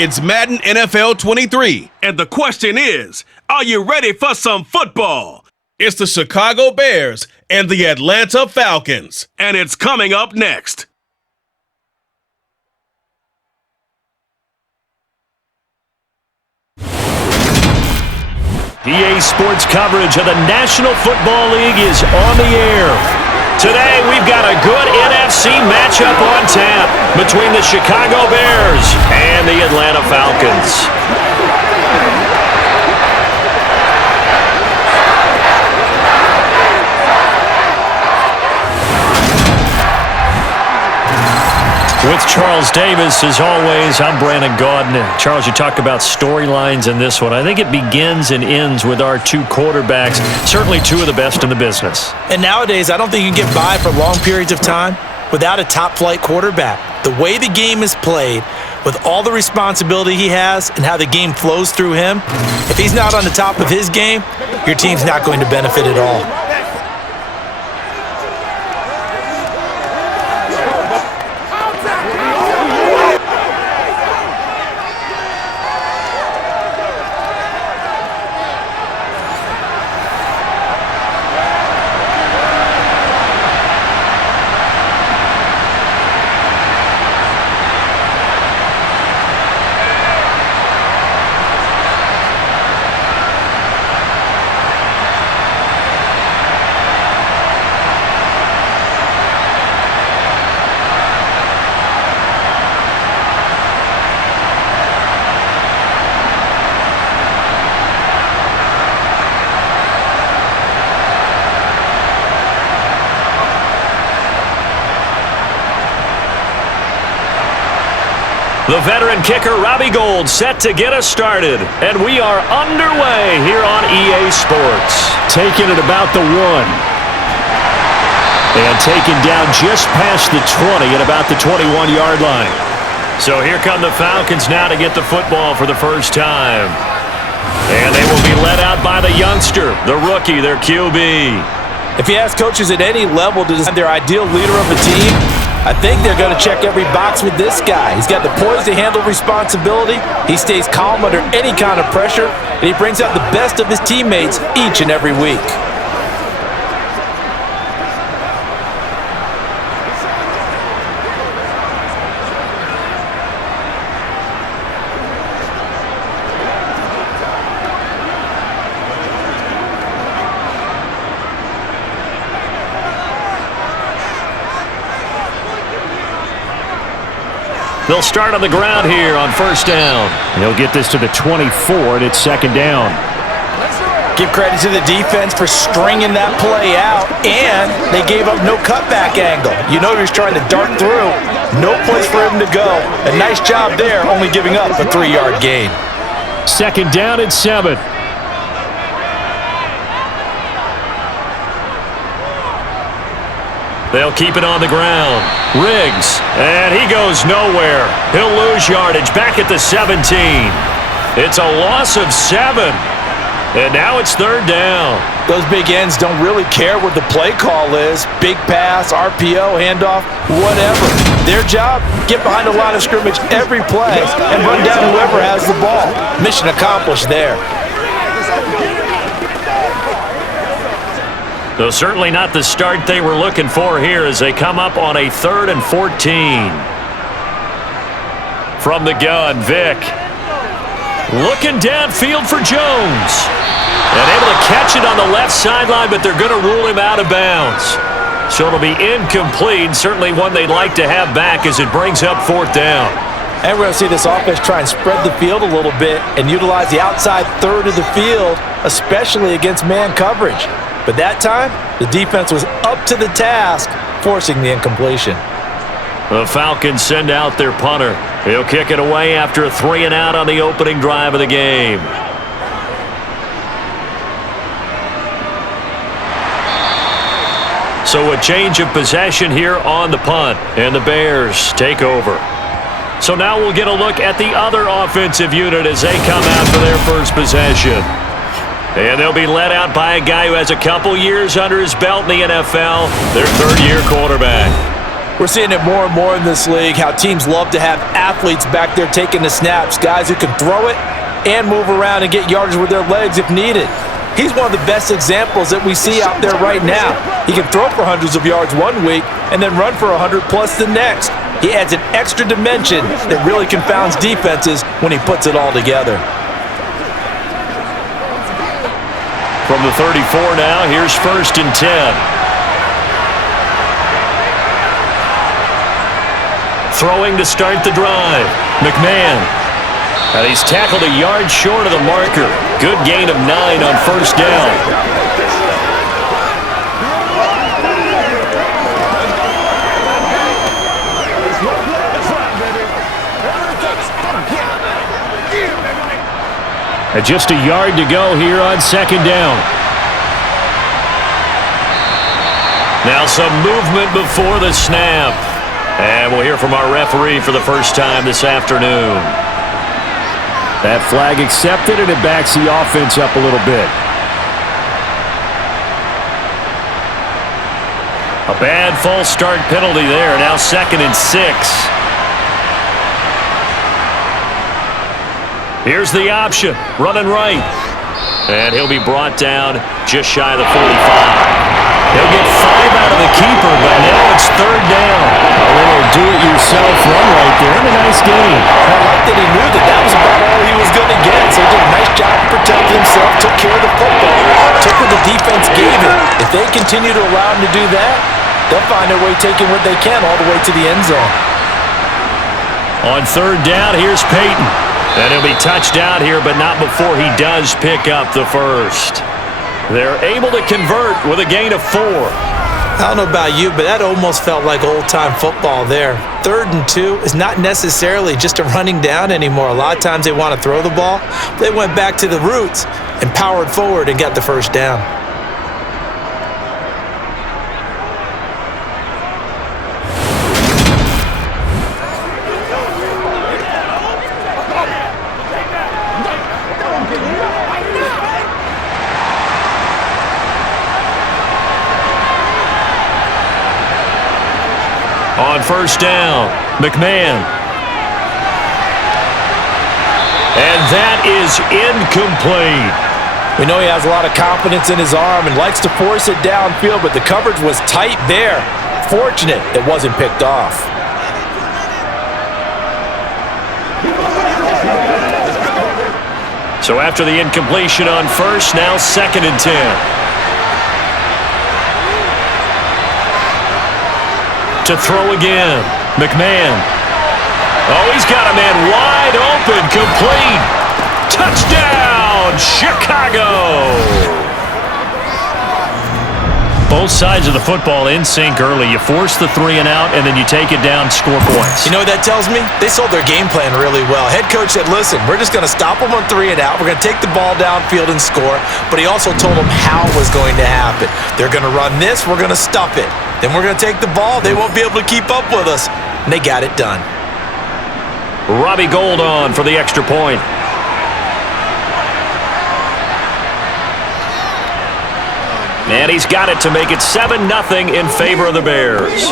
It's Madden NFL 23. And the question is, are you ready for some football? It's the Chicago Bears and the Atlanta Falcons. And it's coming up next. EA Sports coverage of the National Football League is on the air. Today, we've got a good NFC matchup on tap between the Chicago Bears and the Atlanta Falcons. With Charles Davis, as always, I'm Brandon Gaudin. Charles, you talk about storylines in this one. I think it begins and ends with our two quarterbacks, certainly two of the best in the business. And nowadays, I don't think you can get by for long periods of time without a top-flight quarterback. The way the game is played, with all the responsibility he has and how the game flows through him, if he's not on the top of his game, your team's not going to benefit at all. The veteran kicker, Robbie Gould, set to get us started. And we are underway here on EA Sports. Taking it about the 1. And taken down just past the 20 at about the 21-yard line. So here come the Falcons now to get the football for the first time. And they will be led out by the youngster, the rookie, their QB. If you ask coaches at any level to decide their ideal leader of a team, I think they're going to check every box with this guy. He's got the poise to handle responsibility. He stays calm under any kind of pressure, and he brings out the best of his teammates each and every week. They'll start on the ground here on first down. They'll get this to the 24, and it's second down. Give credit to the defense for stringing that play out, and they gave up no cutback angle. You know he was trying to dart through. No place for him to go. A nice job there, only giving up a 3-yard gain. Second down and 7. They'll keep it on the ground. Riggs, and he goes nowhere. He'll lose yardage back at the 17. It's a loss of 7. And now it's third down. Those big ends don't really care what the play call is. Big pass, RPO, handoff, whatever. Their job, get behind the line of scrimmage every play and run down whoever has the ball. Mission accomplished there. Though certainly not the start they were looking for here as they come up on a 3rd and 14. From the gun, Vick. Looking downfield for Jones. And able to catch it on the left sideline, but they're going to rule him out of bounds. So it'll be incomplete, certainly one they'd like to have back as it brings up 4th down. And we're going to see this offense try and spread the field a little bit and utilize the outside third of the field, especially against man coverage. But that time, the defense was up to the task, forcing the incompletion. The Falcons send out their punter. He'll kick it away after a 3-and-out on the opening drive of the game. So a change of possession here on the punt, and the Bears take over. So now we'll get a look at the other offensive unit as they come out for their first possession. And they'll be led out by a guy who has a couple years under his belt in the NFL, their 3rd-year quarterback. We're seeing it more and more in this league, how teams love to have athletes back there taking the snaps, guys who can throw it and move around and get yardage with their legs if needed. He's one of the best examples that we see out there right now. He can throw for hundreds of yards one week and then run for 100 plus the next. He adds an extra dimension that really confounds defenses when he puts it all together. From the 34 now, here's 1st and 10. Throwing to start the drive. McMahon. And he's tackled a yard short of the marker. Good gain of 9 on 1st down. And just a yard to go here on 2nd down. Now some movement before the snap. And we'll hear from our referee for the first time this afternoon. That flag accepted, and it backs the offense up a little bit. A bad false start penalty there. Now 2nd and 6. Here's the option. Running right. And he'll be brought down just shy of the 45. He'll get 5 out of the keeper, but now it's 3rd down. A little do-it-yourself run right there, and a nice gain. I like that he knew that was about all he was going to get, so he did a nice job protecting himself, took care of the football, took what the defense gave him. If they continue to allow him to do that, they'll find their way taking what they can all the way to the end zone. On 3rd down, here's Peyton. And he'll be touched out here, but not before he does pick up the first. They're able to convert with a gain of 4. I don't know about you, but that almost felt like old-time football there. 3rd and 2 is not necessarily just a running down anymore. A lot of times they want to throw the ball. They went back to the roots and powered forward and got the first down. On 1st down, McMahon. And that is incomplete. We know he has a lot of confidence in his arm and likes to force it downfield, but the coverage was tight there. Fortunate it wasn't picked off. So after the incompletion on 1st, now 2nd and 10. To throw again. McMahon. Oh, he's got a man wide open. Complete. Touchdown, Chicago. Both sides of the football in sync early. You force the 3 and out, and then you take it down, score points. You know what that tells me? They sold their game plan really well. Head coach said, listen, we're just going to stop them on 3 and out. We're going to take the ball downfield and score. But he also told them how it was going to happen. They're going to run this. We're going to stuff it. Then we're going to take the ball. They won't be able to keep up with us. And they got it done. Robbie Gould on for the extra point. And he's got it to make it 7-0 in favor of the Bears.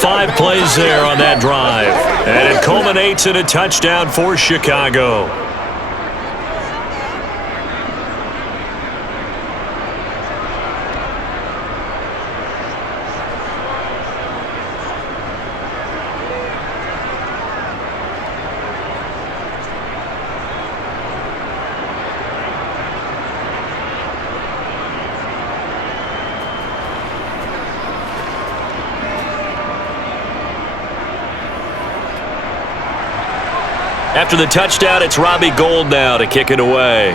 5 plays there on that drive. And it culminates in a touchdown for Chicago. After the touchdown, it's Robbie Gould now to kick it away.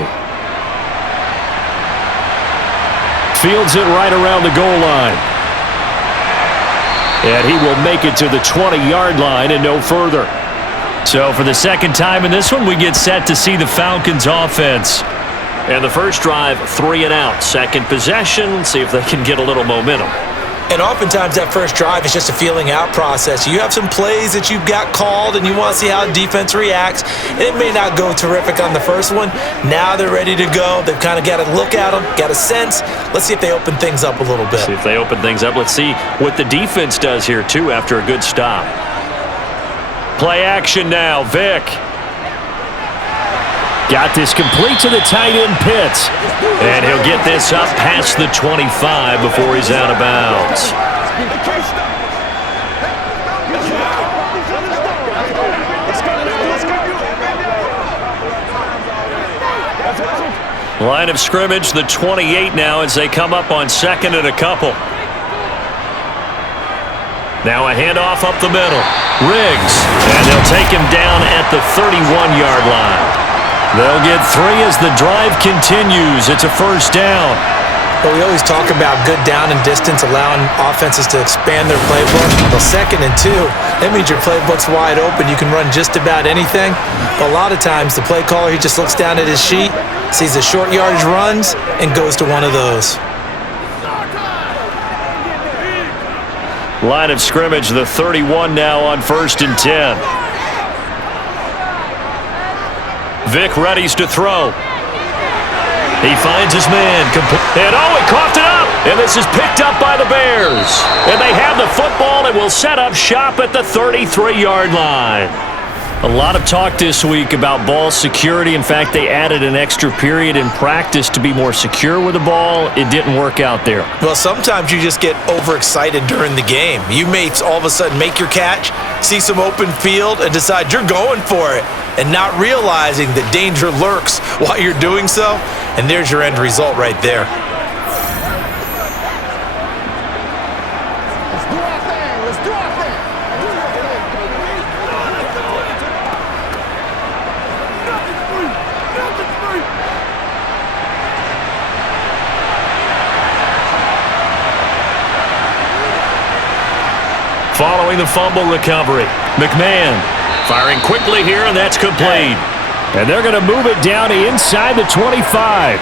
Fields it right around the goal line. And he will make it to the 20-yard line and no further. So for the second time in this one, we get set to see the Falcons offense. And the first drive, 3 and out. Second possession, see if they can get a little momentum. And oftentimes that first drive is just a feeling out process. You have some plays that you've got called and you want to see how the defense reacts. And it may not go terrific on the first one. Now they're ready to go. They've kind of got to look at them, got a sense. Let's see if they open things up a little bit. See if they open things up. Let's see what the defense does here, too, after a good stop. Play action now, Vic. Got this complete to the tight end Pitts. And he'll get this up past the 25 before he's out of bounds. Line of scrimmage, the 28 now as they come up on second and a couple. Now a handoff up the middle. Riggs. And they'll take him down at the 31-yard line. They'll get 3 as the drive continues. It's a first down. Well, we always talk about good down and distance, allowing offenses to expand their playbook. Well, 2nd and 2, that means your playbook's wide open. You can run just about anything. But a lot of times, the play caller, he just looks down at his sheet, sees the short yardage runs, and goes to one of those. Line of scrimmage, the 31 now on 1st and 10. Vic readies to throw. He finds his man. And he coughed it up. And this is picked up by the Bears. And they have the football and will set up shop at the 33-yard line. A lot of talk this week about ball security. In fact, they added an extra period in practice to be more secure with the ball. It didn't work out there. Well, sometimes you just get overexcited during the game. You may all of a sudden make your catch, see some open field, and decide you're going for it, and not realizing that danger lurks while you're doing so. And there's your end result right there. Following the fumble recovery, McMahon firing quickly here, and that's complete. And they're going to move it down inside the 25.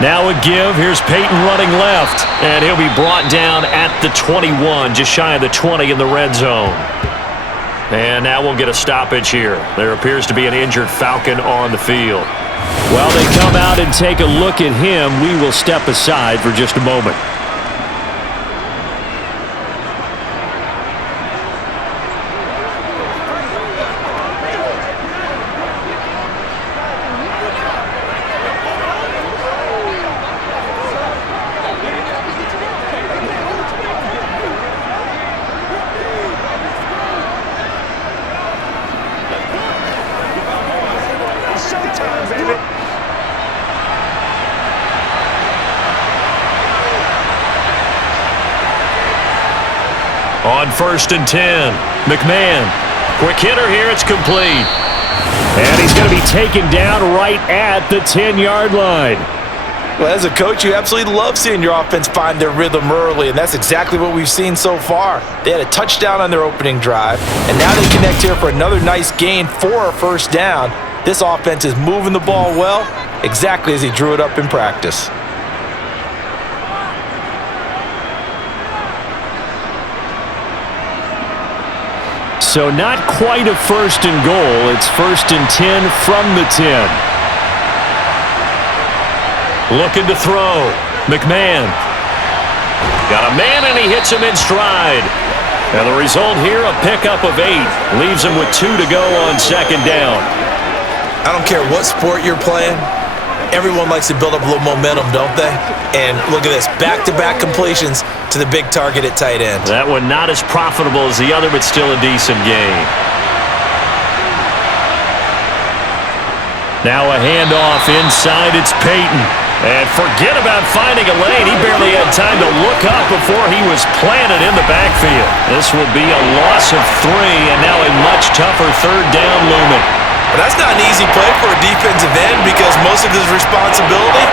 Now a give. Here's Peyton running left. And he'll be brought down at the 21, just shy of the 20 in the red zone. And now we'll get a stoppage here. There appears to be an injured Falcon on the field. While they come out and take a look at him, we will step aside for just a moment. On 1st and 10, McMahon. Quick hitter here, it's complete. And he's going to be taken down right at the 10-yard line. Well, as a coach, you absolutely love seeing your offense find their rhythm early, and that's exactly what we've seen so far. They had a touchdown on their opening drive, and now they connect here for another nice gain for a first down. This offense is moving the ball well, exactly as he drew it up in practice. So not quite a 1st and goal. It's 1st and 10 from the 10. Looking to throw. McMahon. Got a man, and he hits him in stride. And the result here, a pickup of 8. Leaves him with 2 to go on 2nd down. I don't care what sport you're playing. Everyone likes to build up a little momentum, don't they? And look at this, back-to-back completions to the big target at tight end. That one not as profitable as the other, but still a decent game. Now a handoff inside, it's Peyton. And forget about finding a lane. He barely had time to look up before he was planted in the backfield. This will be a loss of 3, and now a much tougher 3rd down looming. Well, that's not an easy play for a defensive end because most of his responsibility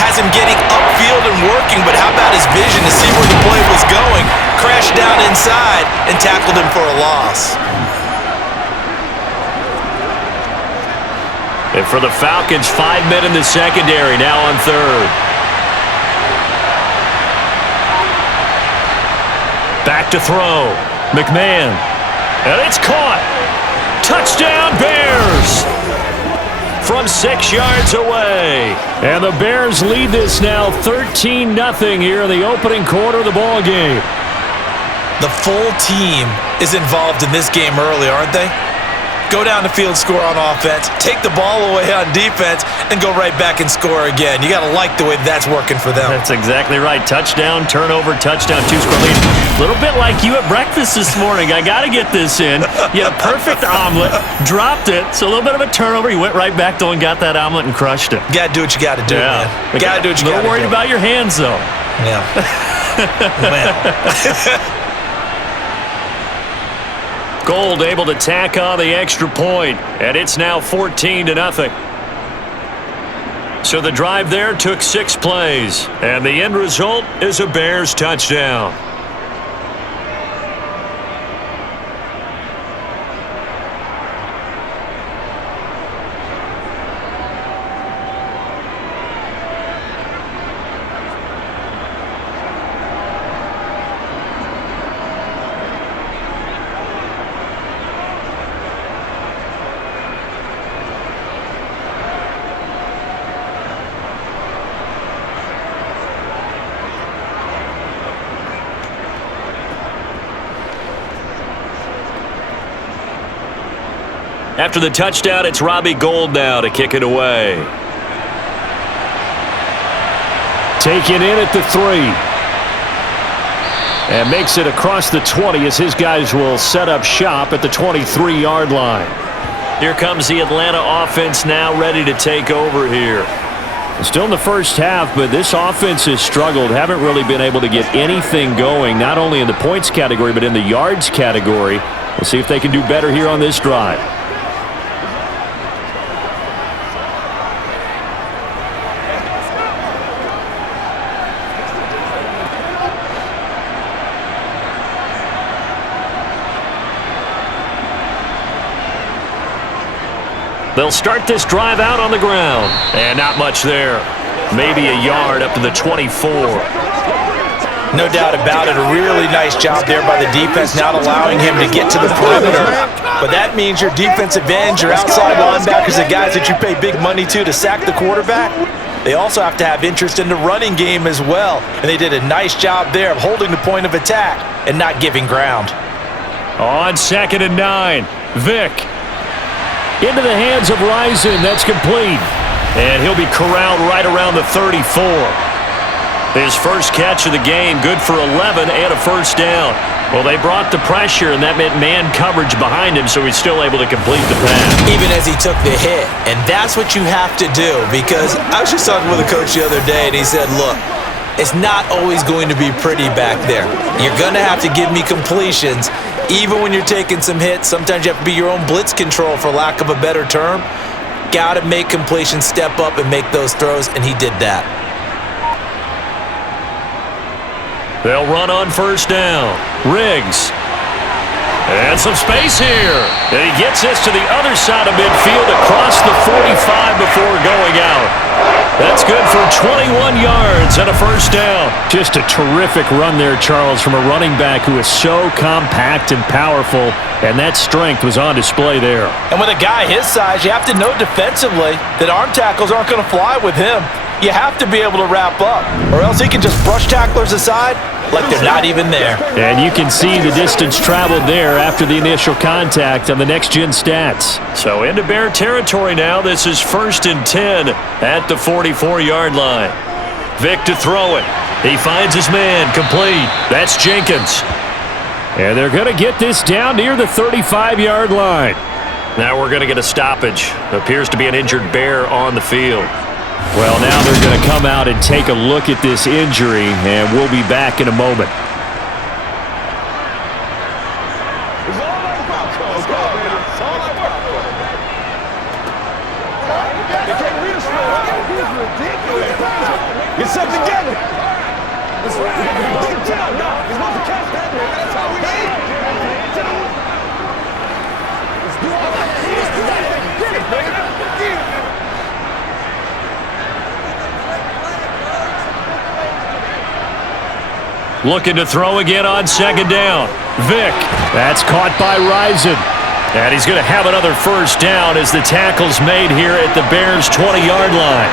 has has him getting upfield and working, but how about his vision to see where the play was going? Crashed down inside and tackled him for a loss. And for the Falcons, 5 men in the secondary, now on third. Back to throw. McMahon. And it's caught. Touchdown, Bears! From 6 yards away. And the Bears lead this now 13-0 here in the opening quarter of the ball game. The full team is involved in this game early, aren't they? Go down the field, score on offense, take the ball away on defense, and go right back and score again. You got to like the way that's working for them. That's exactly right. Touchdown, turnover, touchdown, 2-score lead. A little bit like you at breakfast this morning. I got to get this in. You had a perfect omelet, dropped it, so a little bit of a turnover. You went right back and got that omelet and crushed it. You got to do what you got to do, man. You got to do what you got to do. A little worried about your hands, though. Yeah. Man. Gold able to tack on the extra point, and it's now 14-0. So the drive there took 6 plays, and the end result is a Bears touchdown. After the touchdown, it's Robbie Gould now to kick it away. Taken in at the 3. And makes it across the 20 as his guys will set up shop at the 23-yard line. Here comes the Atlanta offense now ready to take over here. Still in the first half, but this offense has struggled. Haven't really been able to get anything going, not only in the points category, but in the yards category. We'll see if they can do better here on this drive. They'll start this drive out on the ground. And not much there. Maybe a yard up to the 24. No doubt about it. A really nice job there by the defense, not allowing him to get to the perimeter. But that means your defensive ends, your outside linebackers, the guys that you pay big money to sack the quarterback, they also have to have interest in the running game as well. And they did a nice job there of holding the point of attack and not giving ground. On 2nd and 9, Vick. Into the hands of Rison. That's complete. And he'll be corralled right around the 34. His first catch of the game, good for 11 and a first down. Well, they brought the pressure, and that meant man coverage behind him, so he's still able to complete the pass. Even as he took the hit. And that's what you have to do, because I was just talking with a coach the other day, and he said, look, it's not always going to be pretty back there. You're going to have to give me completions. Even when you're taking some hits, sometimes you have to be your own blitz control, for lack of a better term. Got to make completions, step up, and make those throws, and he did that. They'll run on first down. Riggs. And some space here. And he gets this to the other side of midfield across the 45 before going out. That's good for 21 yards and a first down. Just a terrific run there, Charles, from a running back who is so compact and powerful, and that strength was on display there. And with a guy his size, you have to know defensively that arm tackles aren't going to fly with him. You have to be able to wrap up, or else he can just brush tacklers aside like they're not even there. And you can see the distance traveled there after the initial contact on the next-gen stats. So into Bear territory now. This is 1st and 10 at the 44-yard line. Vick to throw it. He finds his man, complete. That's Jenkins. And they're going to get this down near the 35-yard line. Now we're going to get a stoppage. Appears to be an injured Bear on the field. Well, now they're going to come out and take a look at this injury, and we'll be back in a moment. yourself together. Good job, dog. You're supposed to catch that, man. That's how we eat. Let's do all that. Get it, man. Get it. Looking to throw again on second down. Vick. That's caught by Rison. And he's going to have another first down as the tackle's made here at the Bears' 20-yard line.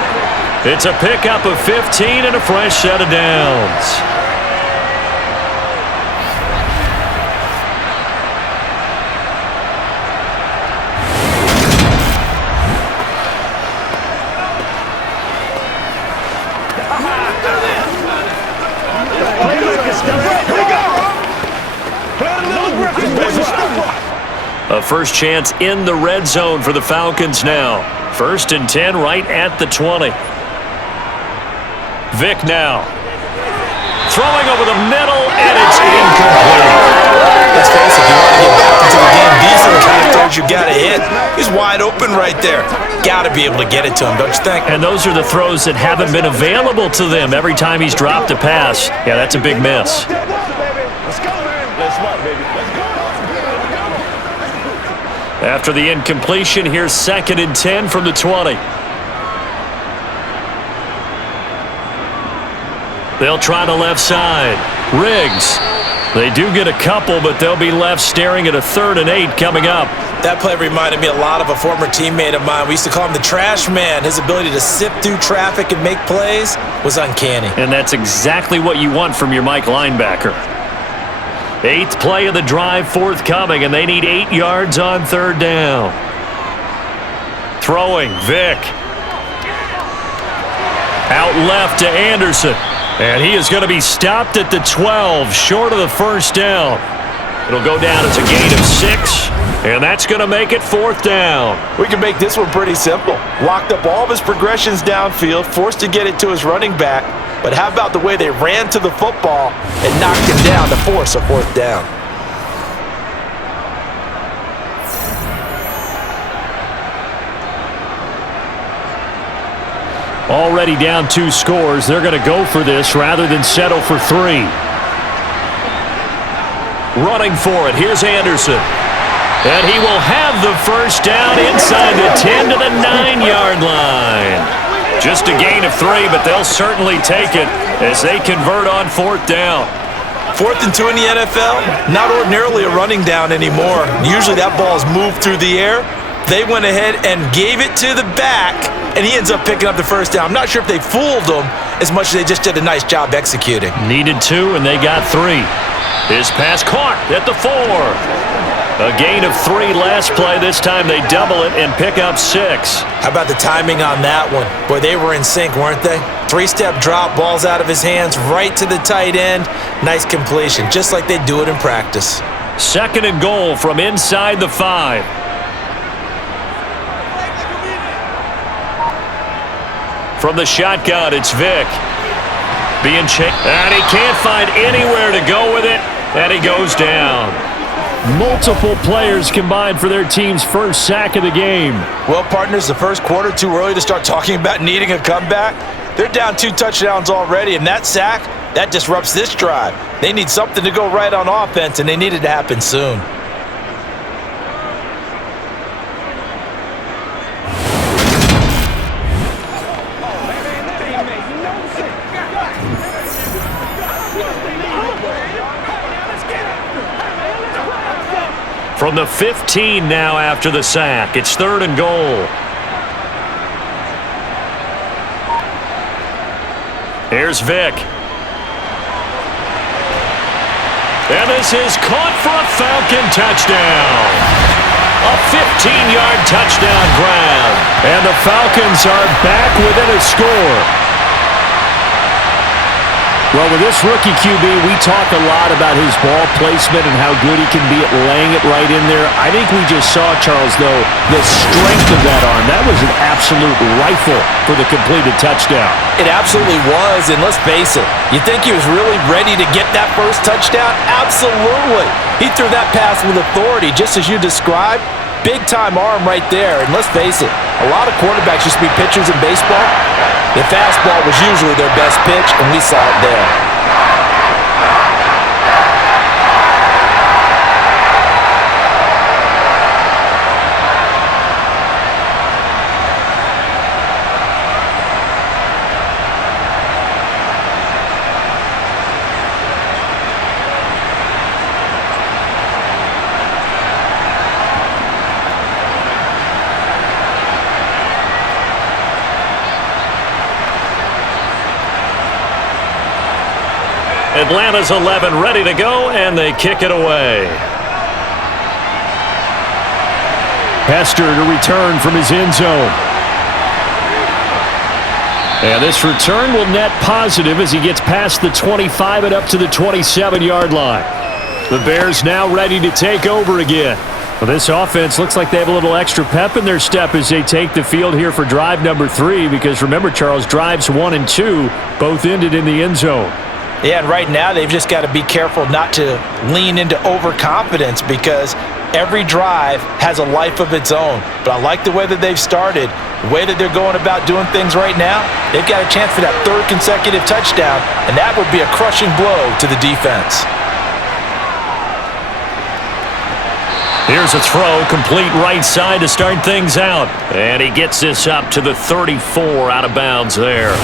It's a pickup of 15 and a fresh set of downs. A first chance in the red zone for the Falcons now. 1st and 10 right at the 20. Vick now. Throwing over the middle, and it's incomplete. Let's face it, if you want to get back into the game, these are the kind of throws you got to hit. He's wide open right there. Got to be able to get it to him, don't you think? And those are the throws that haven't been available to them every time he's dropped a pass. Yeah, that's a big miss. After the incompletion, here's 2nd and 10 from the 20. They'll try the left side. Riggs. They do get a couple, but they'll be left staring at a 3rd and 8 coming up. That play reminded me a lot of a former teammate of mine. We used to call him the trash man. His ability to sift through traffic and make plays was uncanny. And that's exactly what you want from your Mike linebacker. 8th play of the drive forthcoming, and they need 8 yards on 3rd down. Throwing, Vick. Out left to Anderson. And he is going to be stopped at the 12, short of the first down. It'll go down as a gain of 6, and that's going to make it 4th down. We can make this one pretty simple. Locked up all of his progressions downfield, forced to get it to his running back. But how about the way they ran to the football and knocked him down to force a 4th down? Already down 2 scores. They're going to go for this rather than settle for 3. Running for it. Here's Anderson. And he will have the first down inside the 10 to the 9-yard line. Just a gain of 3, but they'll certainly take it as they convert on 4th down. 4th and 2 in the NFL, not ordinarily a running down anymore. Usually that ball is moved through the air. They went ahead and gave it to the back, and he ends up picking up the first down. I'm not sure if they fooled him as much as they just did a nice job executing. Needed 2, and they got 3. His pass caught at the 4. A gain of 3 last play. This time they double it and pick up 6. How about the timing on that one? Boy, they were in sync, weren't they? 3-step drop, balls out of his hands, right to the tight end. Nice completion, just like they do it in practice. 2nd and goal from inside the 5. From the shotgun, it's Vick. Being chased, and he can't find anywhere to go with it, and he goes down. Multiple players combined for their team's first sack of the game. Well, partners, the first quarter, too early to start talking about needing a comeback. They're down 2 touchdowns already, and that sack, that disrupts this drive. They need something to go right on offense, and they need it to happen soon. From the 15 now after the sack. It's 3rd and goal. Here's Vick. And this is caught for a Falcon touchdown. A 15-yard touchdown grab. And the Falcons are back within a score. Well, with this rookie QB, we talk a lot about his ball placement and how good he can be at laying it right in there. I think we just saw, Charles, though, the strength of that arm. That was an absolute rifle for the completed touchdown. It absolutely was, and let's face it, you think he was really ready to get that first touchdown? Absolutely. He threw that pass with authority, just as you described. Big-time arm right there, and let's face it, a lot of quarterbacks used to be pitchers in baseball. The fastball was usually their best pitch, and we saw it there. Atlanta's 11 ready to go, and they kick it away. Hester to return from his end zone. And this return will net positive as he gets past the 25 and up to the 27-yard line. The Bears now ready to take over again. Well, this offense looks like they have a little extra pep in their step as they take the field here for drive number 3, because remember, Charles, drives 1 and 2 both ended in the end zone. Yeah, and right now they've just got to be careful not to lean into overconfidence, because every drive has a life of its own. But I like the way that they've started, the way that they're going about doing things right now. They've got a chance for that 3rd consecutive touchdown, and that would be a crushing blow to the defense. Here's a throw, complete right side to start things out. And he gets this up to the 34, out of bounds there.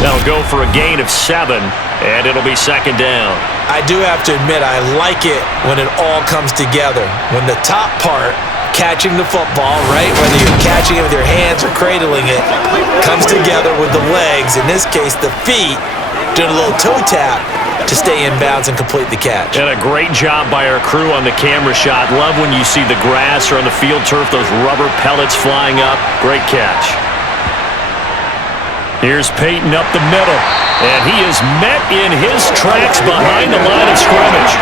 That'll go for a gain of 7, and it'll be 2nd down. I do have to admit, I like it when it all comes together. When the top part, catching the football, right, whether you're catching it with your hands or cradling it, comes together with the legs, in this case the feet, doing a little toe tap to stay in bounds and complete the catch. And a great job by our crew on the camera shot. Love when you see the grass or on the field turf, those rubber pellets flying up. Great catch. Here's Peyton up the middle, and he is met in his tracks behind the line of scrimmage.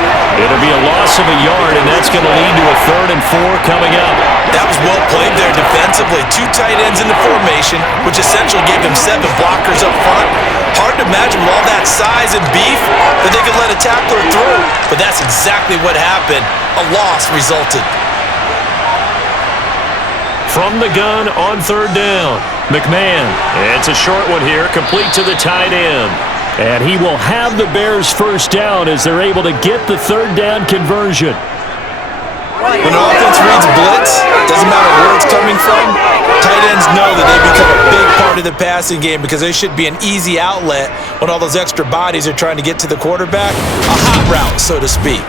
It'll be a loss of a yard, and that's going to lead to a 3rd and 4 coming up. That was well played there defensively. 2 tight ends in the formation, which essentially gave him 7 blockers up front. Hard to imagine with all that size and beef that they could let a tackler through, but that's exactly what happened. A loss resulted. From the gun on 3rd down, McMahon. It's a short one here, complete to the tight end. And he will have the Bears' 1st down as they're able to get the 3rd down conversion. When an offense reads blitz, doesn't matter where it's coming from, tight ends know that they become a big part of the passing game, because they should be an easy outlet when all those extra bodies are trying to get to the quarterback. A hot route, so to speak.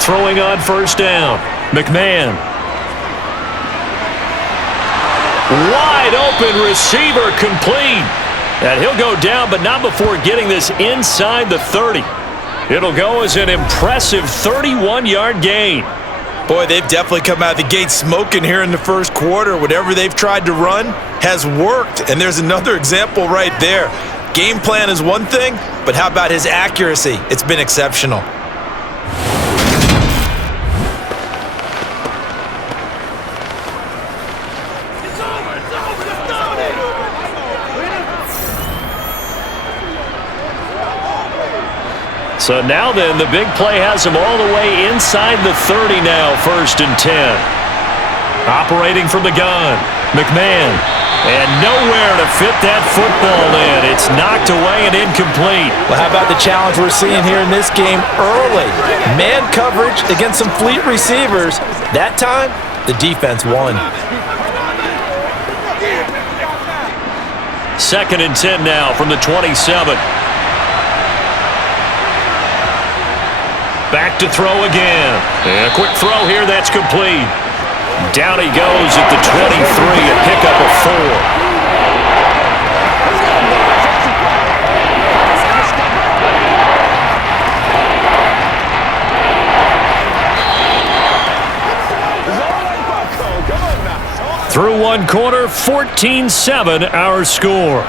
Throwing on 1st down, McMahon. Wide open receiver, complete. And he'll go down, but not before getting this inside the 30. It'll go as an impressive 31-yard gain. Boy, they've definitely come out of the gate smoking here in the 1st quarter. Whatever they've tried to run has worked, and there's another example right there. Game plan is one thing, but how about his accuracy? It's been exceptional. So now then, the big play has him all the way inside the 30 now, 1st and 10. Operating from the gun, McMahon. And nowhere to fit that football in. It's knocked away and incomplete. Well, how about the challenge we're seeing here in this game early? Man coverage against some fleet receivers. That time, the defense won. 2nd and 10 now from the 27. Back to throw again. And a quick throw here, that's complete. Down he goes at the 23, a pickup of 4. Through 1 quarter, 14-7 our score.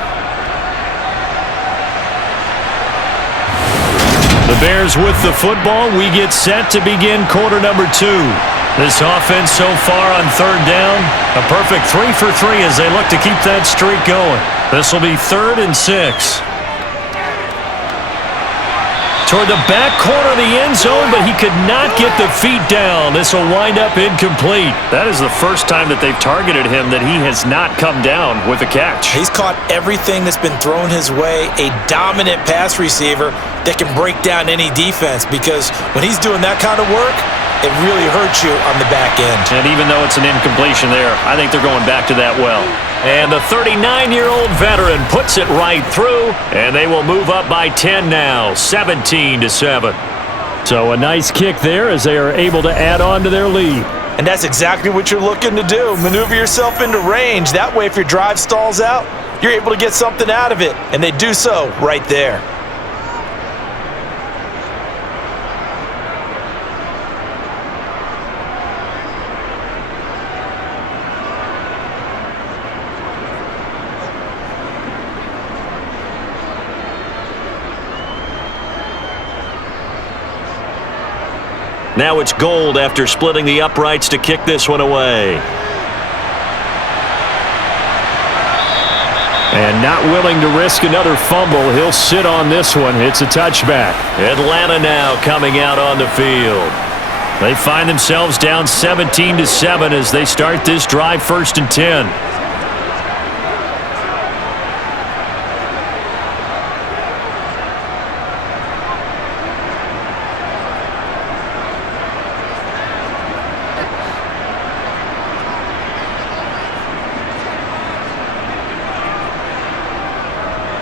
The Bears with the football. We get set to begin quarter number 2. This offense so far on third down, a perfect 3 for 3 as they look to keep that streak going. This will be 3rd and 6. Toward the back corner of the end zone, but he could not get the feet down. This will wind up incomplete. That is the first time that they've targeted him that he has not come down with a catch. He's caught everything that's been thrown his way, a dominant pass receiver that can break down any defense, because when he's doing that kind of work, it really hurts you on the back end. And even though it's an incompletion there, I think they're going back to that well. And the 39-year-old veteran puts it right through, and they will move up by 10 now, 17-7. So a nice kick there as they are able to add on to their lead. And that's exactly what you're looking to do. Maneuver yourself into range. That way, if your drive stalls out, you're able to get something out of it. And they do so right there. Now it's Gold after splitting the uprights to kick this one away. And not willing to risk another fumble, he'll sit on this one. It's a touchback. Atlanta now coming out on the field. They find themselves down 17-7 as they start this drive, 1st and 10.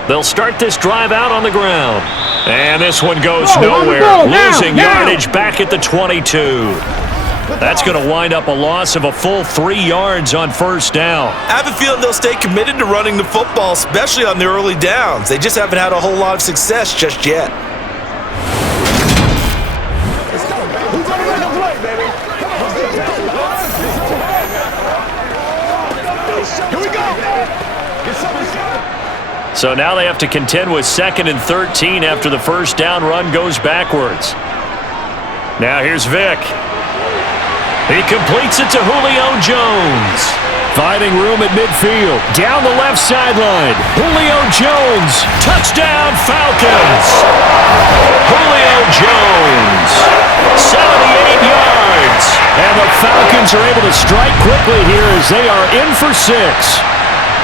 They'll start this drive out on the ground. And this one goes nowhere. Losing yardage back at the 22. That's going to wind up a loss of a full 3 yards on 1st down. I have a feeling they'll stay committed to running the football, especially on the early downs. They just haven't had a whole lot of success just yet. Here we go. Get something. So now they have to contend with 2nd and 13 after the 1st down run goes backwards. Now here's Vick. He completes it to Julio Jones. Finding room at midfield. Down the left sideline. Julio Jones. Touchdown Falcons. Julio Jones. 78 yards. And the Falcons are able to strike quickly here as they are in for 6.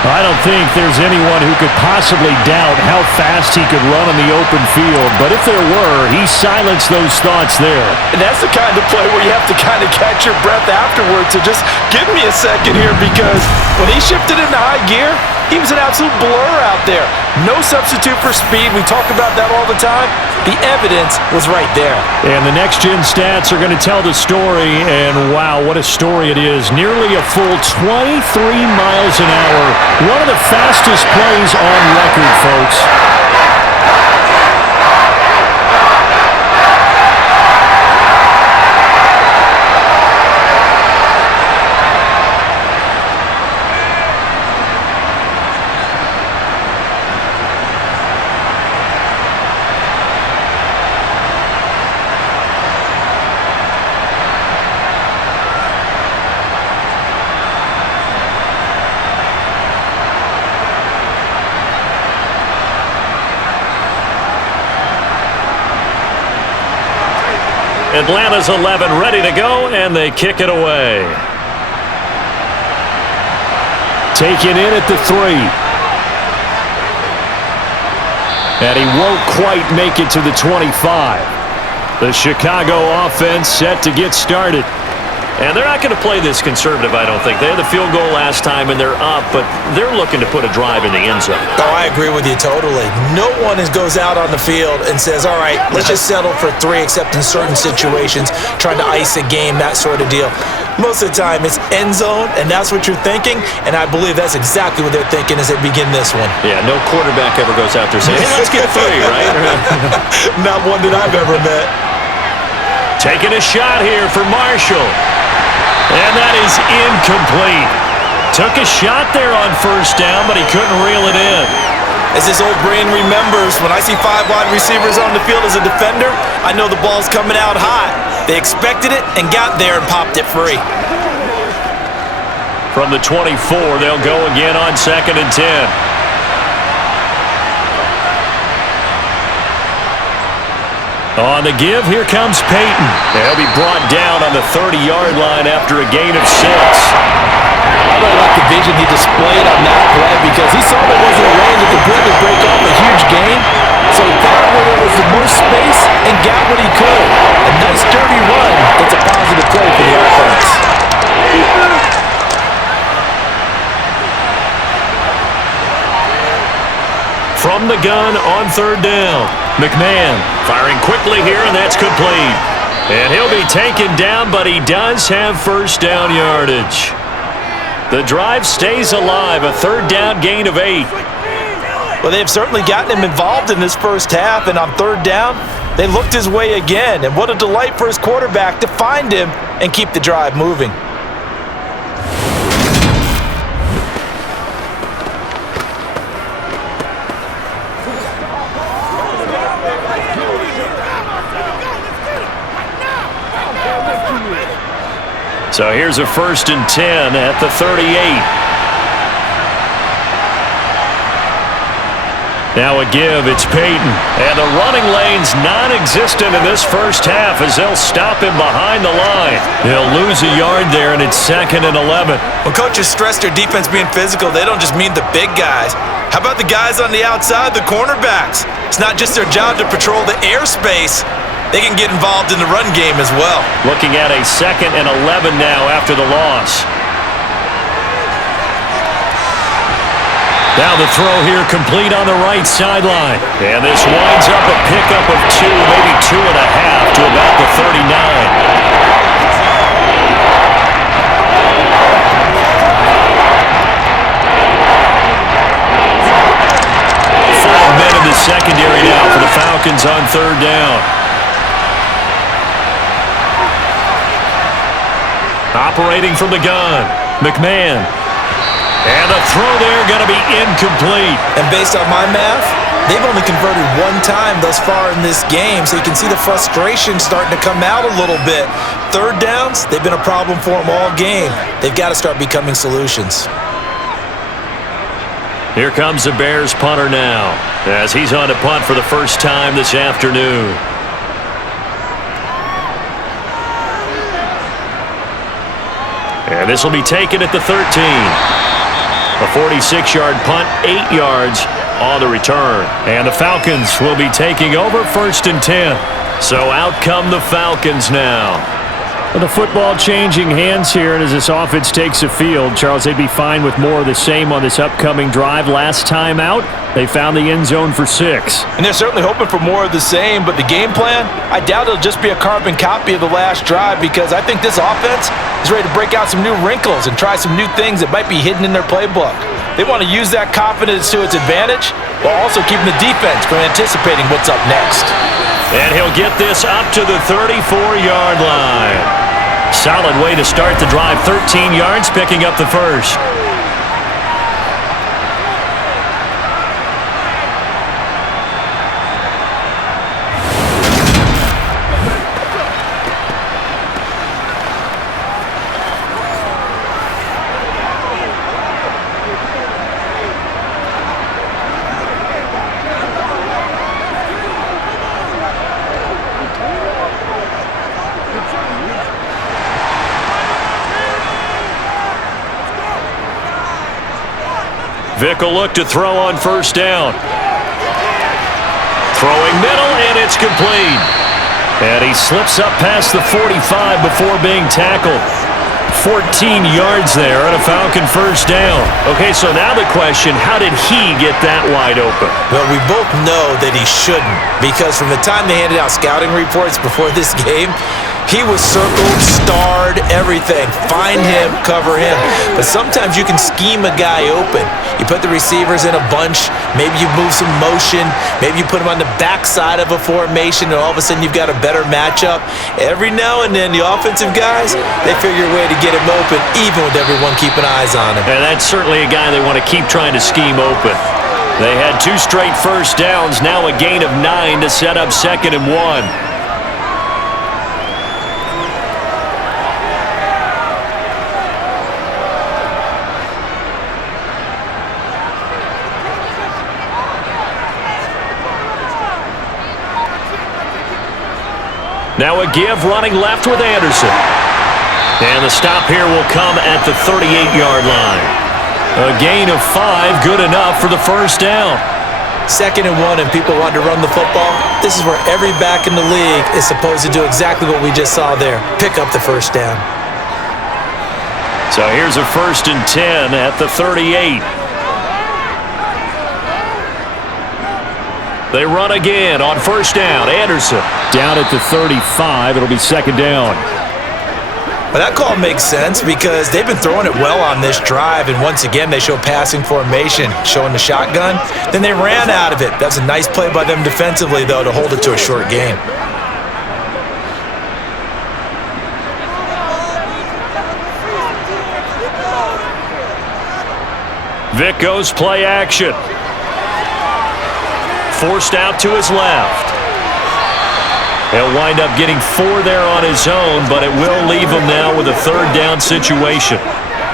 I don't think there's anyone who could possibly doubt how fast he could run on the open field, but if there were, he silenced those thoughts there. And that's the kind of play where you have to kind of catch your breath afterwards. So just give me a second here, because when he shifted into high gear, he was an absolute blur out there. No substitute for speed. We talk about that all the time. The evidence was right there. And the next-gen stats are going to tell the story, and wow, what a story it is. Nearly a full 23 miles an hour. One of the fastest plays on record, folks. Atlanta's 11 ready to go, and they kick it away. Taken in at the 3. And he won't quite make it to the 25. The Chicago offense set to get started. And they're not going to play this conservative, I don't think. They had the field goal last time, and they're up, but they're looking to put a drive in the end zone. Oh, I agree with you totally. No one goes out on the field and says, all right, let's just settle for 3, except in certain situations, trying to ice a game, that sort of deal. Most of the time, it's end zone, and that's what you're thinking, and I believe that's exactly what they're thinking as they begin this one. Yeah, no quarterback ever goes out there saying, hey, let's get 3, right? Not one that I've ever met. Taking a shot here for Marshall. And that is incomplete. Took a shot there on 1st down, but he couldn't reel it in. As his old brain remembers, when I see 5 wide receivers on the field as a defender, I know the ball's coming out hot. They expected it and got there and popped it free. From the 24, they'll go again on 2nd and 10. On the give, here comes Peyton. They'll be brought down on the 30-yard line after a gain of 6. I really like the vision he displayed on that play because he saw there wasn't a lane to completely break off a huge gain. So he found where there was the most space and got what he could. A nice dirty run. That's a positive play for the offense. From the gun on 3rd down. McMahon firing quickly here, and that's complete. And he'll be taken down, but he does have 1st down yardage. The drive stays alive, a 3rd down gain of 8. Well, they've certainly gotten him involved in this first half, and on 3rd down, they looked his way again. And what a delight for his quarterback to find him and keep the drive moving. So here's a 1st and 10 at the 38. Now a give, it's Peyton. And the running lane's non-existent in this first half as they'll stop him behind the line. They'll lose a yard there, and it's 2nd and 11. When coaches stress their defense being physical, they don't just mean the big guys. How about the guys on the outside, the cornerbacks? It's not just their job to patrol the airspace. They can get involved in the run game as well. Looking at a 2nd and 11 now after the loss. Now the throw here complete on the right sideline. And this winds up a pickup of 2, maybe 2.5 to about the 39. 5 men in the secondary now for the Falcons on 3rd down. Operating from the gun, McMahon. And the throw there going to be incomplete. And based on my math, they've only converted 1 time thus far in this game, so you can see the frustration starting to come out a little bit. 3rd downs, they've been a problem for them all game. They've got to start becoming solutions. Here comes the Bears punter now, as he's on to punt for the first time this afternoon. And this will be taken at the 13. A 46-yard punt, 8 yards on the return. And the Falcons will be taking over 1st and 10. So out come the Falcons now. Well, the football changing hands here, and as this offense takes the field, Charles, they'd be fine with more of the same on this upcoming drive. Last time out, they found the end zone for 6. And they're certainly hoping for more of the same, but the game plan, I doubt it'll just be a carbon copy of the last drive because I think this offense is ready to break out some new wrinkles and try some new things that might be hidden in their playbook. They want to use that confidence to its advantage while also keeping the defense from anticipating what's up next. And he'll get this up to the 34-yard line. Solid way to start the drive. 13 yards, picking up the first. Vick will look to throw on 1st down. Throwing middle, and it's complete. And he slips up past the 45 before being tackled. 14 yards there on a Falcon 1st down. Okay, so now the question, how did he get that wide open? Well, we both know that he shouldn't, because from the time they handed out scouting reports before this game, he was circled, starred, everything. Find him, cover him. But sometimes you can scheme a guy open. You put the receivers in a bunch. Maybe you move some motion. Maybe you put him on the backside of a formation, and all of a sudden you've got a better matchup. Every now and then, the offensive guys, they figure a way to get him open, even with everyone keeping eyes on him. And that's certainly a guy they want to keep trying to scheme open. They had 2 straight first downs, now a gain of 9 to set up 2nd and 1. Now a give running left with Anderson. And the stop here will come at the 38-yard line. A gain of 5, good enough for the first down. 2nd and 1 and people want to run the football. This is where every back in the league is supposed to do exactly what we just saw there. Pick up the first down. So here's a 1st and 10 at the 38. They run again on first down. Anderson. Down at the 35. It'll be 2nd down. Well, that call makes sense because they've been throwing it well on this drive, and once again they show passing formation, showing the shotgun. Then they ran out of it. That's a nice play by them defensively, though, to hold it to a short gain. Vic goes play action. Forced out to his left. He'll wind up getting 4 there on his own, but it will leave him now with a 3rd down situation.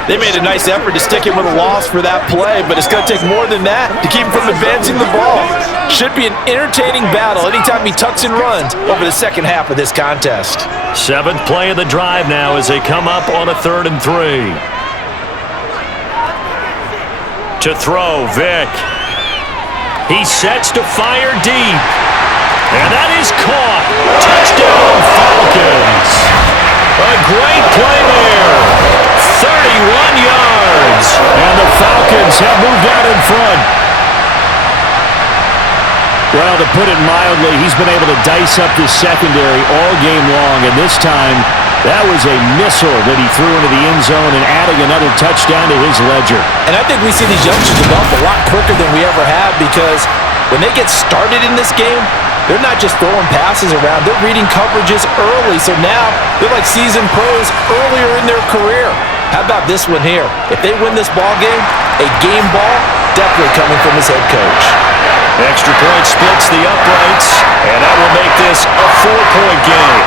They made a nice effort to stick him with a loss for that play, but it's going to take more than that to keep him from advancing the ball. Should be an entertaining battle anytime he tucks and runs over the second half of this contest. 7th play of the drive now as they come up on a 3rd and 3. To throw, Vic. He sets to fire deep. And that is caught. Touchdown, Falcons. A great play there. 31 yards. And the Falcons have moved out in front. Well, to put it mildly, he's been able to dice up this secondary all game long, and this time that was a missile that he threw into the end zone and adding another touchdown to his ledger. And I think we see these youngsters develop a lot quicker than we ever have because when they get started in this game, they're not just throwing passes around. They're reading coverages early, so now they're like seasoned pros earlier in their career. How about this one here? If they win this ball game, a game ball definitely coming from his head coach. Extra point splits the uprights, and that will make this a 4-point game.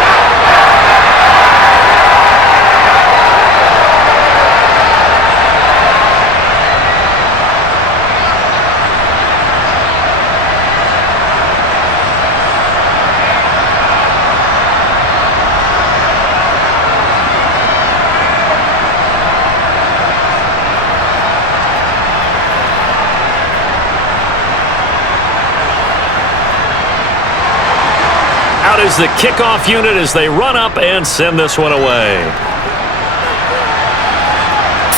Is the kickoff unit as they run up and send this one away.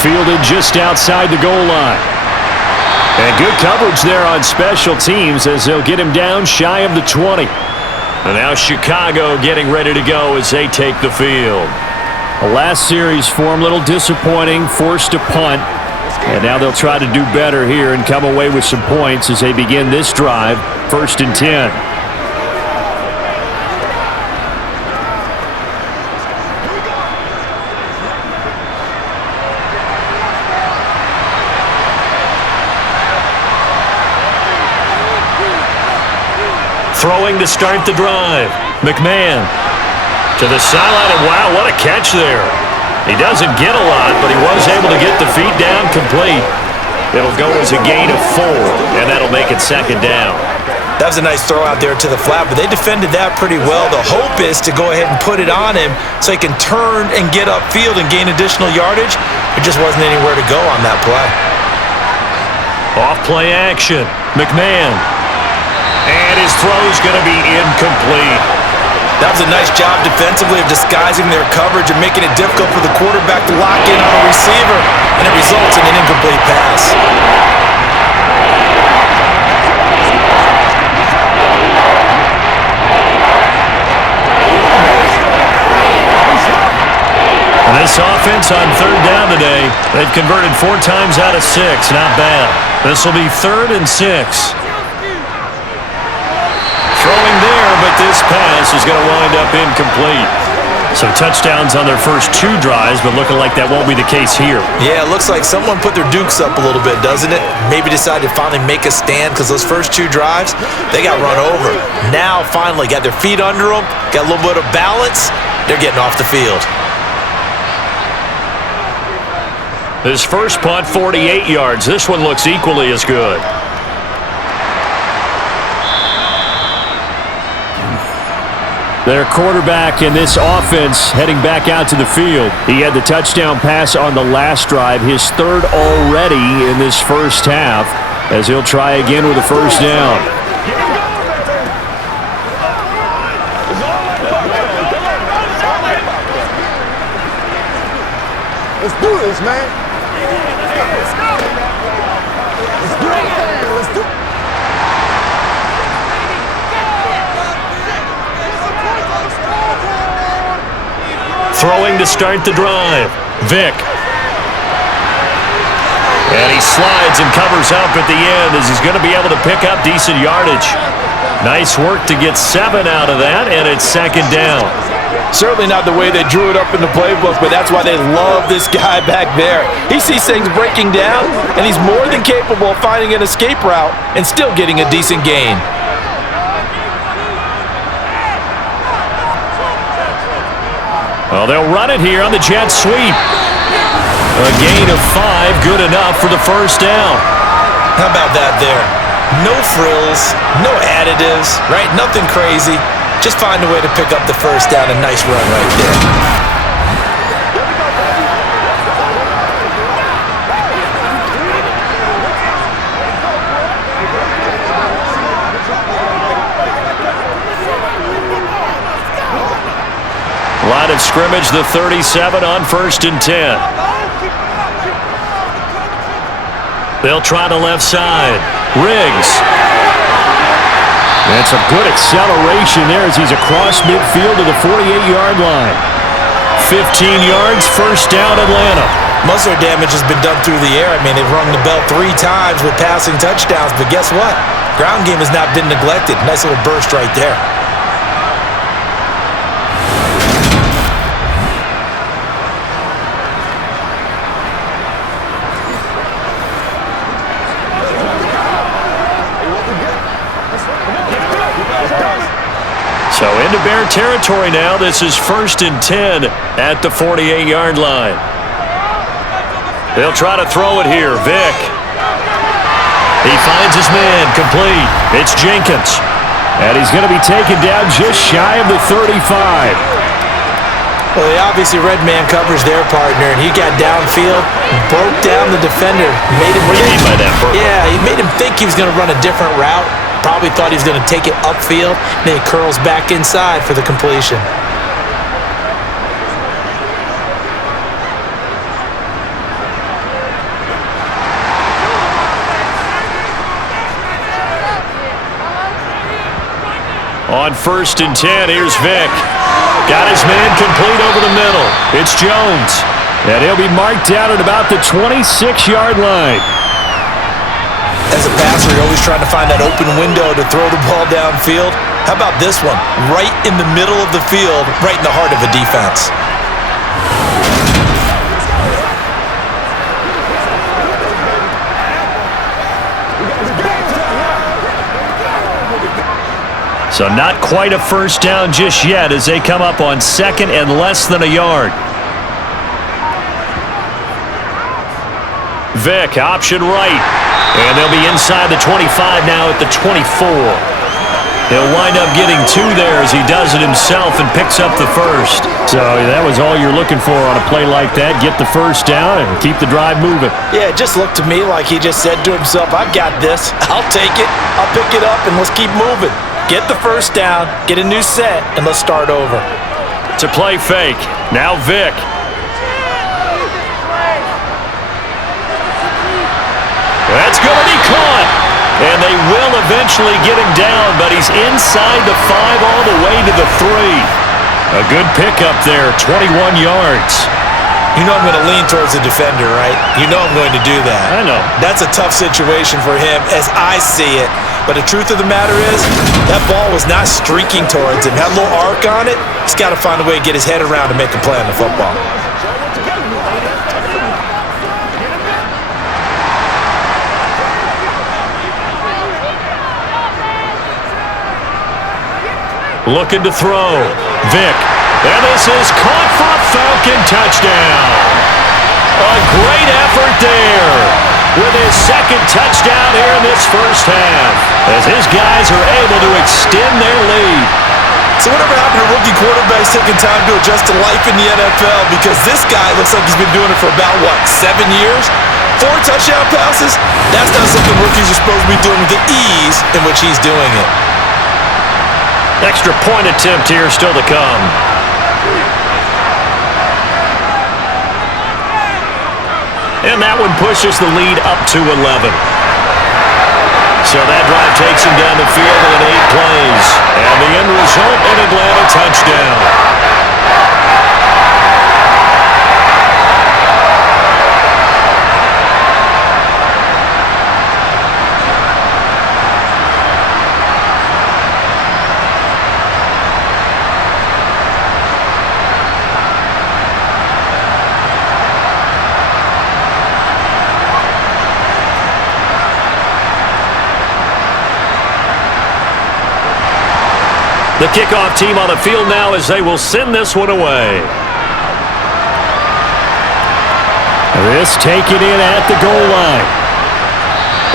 Fielded just outside the goal line. And good coverage there on special teams as they'll get him down shy of the 20. And now Chicago getting ready to go as they take the field. The last series for him, a little disappointing, forced to punt. And now they'll try to do better here and come away with some points as they begin this drive, 1st and 10. Throwing to start the drive. McMahon to the sideline, and wow, what a catch there. He doesn't get a lot, but he was able to get the feet down complete. It'll go as a gain of 4, and that'll make it 2nd down. That was a nice throw out there to the flat, but they defended that pretty well. The hope is to go ahead and put it on him so he can turn and get upfield and gain additional yardage. There just wasn't anywhere to go on that play. Off play action. McMahon. And his throw's going to be incomplete. That was a nice job defensively of disguising their coverage and making it difficult for the quarterback to lock in on a receiver, and it results in an incomplete pass. And this offense on 3rd down today, they've converted 4 times out of 6. Not bad. This will be 3rd and 6. Throwing there, but this pass is going to wind up incomplete. So touchdowns on their first 2 drives, but looking like that won't be the case here. Yeah, it looks like someone put their dukes up a little bit, doesn't it? Maybe decided to finally make a stand because those first 2 drives, they got run over. Now, finally, got their feet under them, got a little bit of balance. They're getting off the field. His first punt, 48 yards. This one looks equally as good. Their quarterback in this offense heading back out to the field. He had the touchdown pass on the last drive, his 3rd already in this first half, as he'll try again with a first down. Let's do this, man. Let's go. Let's do it, man. Let's do it. Throwing to start the drive. Vick. And he slides and covers up at the end as he's going to be able to pick up decent yardage. Nice work to get 7 out of that, and it's 2nd down. Certainly not the way they drew it up in the playbook, but that's why they love this guy back there. He sees things breaking down, and he's more than capable of finding an escape route and still getting a decent gain. Well, they'll run it here on the jet sweep. A gain of 5, good enough for the first down. How about that there? No frills, no additives, right? Nothing crazy. Just find a way to pick up the first down. A nice run right there. Line of scrimmage, the 37 on 1st and 10. They'll try the left side. Riggs. That's a good acceleration there as he's across midfield to the 48-yard line. 15 yards, first down, Atlanta. Most of their damage has been done through the air. I mean, they've rung the bell 3 times with passing touchdowns, but guess what? Ground game has not been neglected. Nice little burst right there. So into Bear territory now. This is 1st and 10 at the 48-yard line. They'll try to throw it here. Vick. He finds his man. Complete. It's Jenkins. And he's going to be taken down just shy of the 35. Well, they obviously red man covers their partner, and he got downfield, broke down the defender. Made him What do you mean by that, Bert? Yeah, he made him think he was going to run a different route. Probably thought he was going to take it upfield. Then he curls back inside for the completion. On 1st and 10, here's Vick. Got his man complete over the middle. It's Jones. And he'll be marked down at about the 26-yard line. As a passer, you're always trying to find that open window to throw the ball downfield. How about this one? Right in the middle of the field, right in the heart of a defense. So not quite a first down just yet as they come up on 2nd and less than a yard. Vick, option right. And they'll be inside the 25 now at the 24. He'll wind up getting 2 there as he does it himself and picks up the first. So that was all you're looking for on a play like that. Get the first down and keep the drive moving. Yeah, it just looked to me like he just said to himself, I've got this. I'll take it. I'll pick it up, and let's keep moving. Get the first down, get a new set, and let's start over. To play fake. Now Vick. That's going to be caught. And they will eventually get him down, but he's inside the 5 all the way to the 3. A good pickup there, 21 yards. You know I'm going to lean towards the defender, right? You know I'm going to do that. I know. That's a tough situation for him as I see it. But the truth of the matter is, that ball was not streaking towards him. Had a little arc on it. He's got to find a way to get his head around and make a play on the football. Looking to throw. Vick. And this is caught for a Falcon touchdown. A great effort there with his second touchdown here in this first half as his guys are able to extend their lead. So whatever happened to rookie quarterbacks taking time to adjust to life in the NFL? Because this guy looks like he's been doing it for about, 7 years? 4 touchdown passes? That's not something rookies are supposed to be doing with the ease in which he's doing it. Extra point attempt here still to come. And that one pushes the lead up to 11. So that drive takes him down the field in 8 plays. And the end result, an Atlanta touchdown. The kickoff team on the field now as they will send this one away. This taken in at the goal line.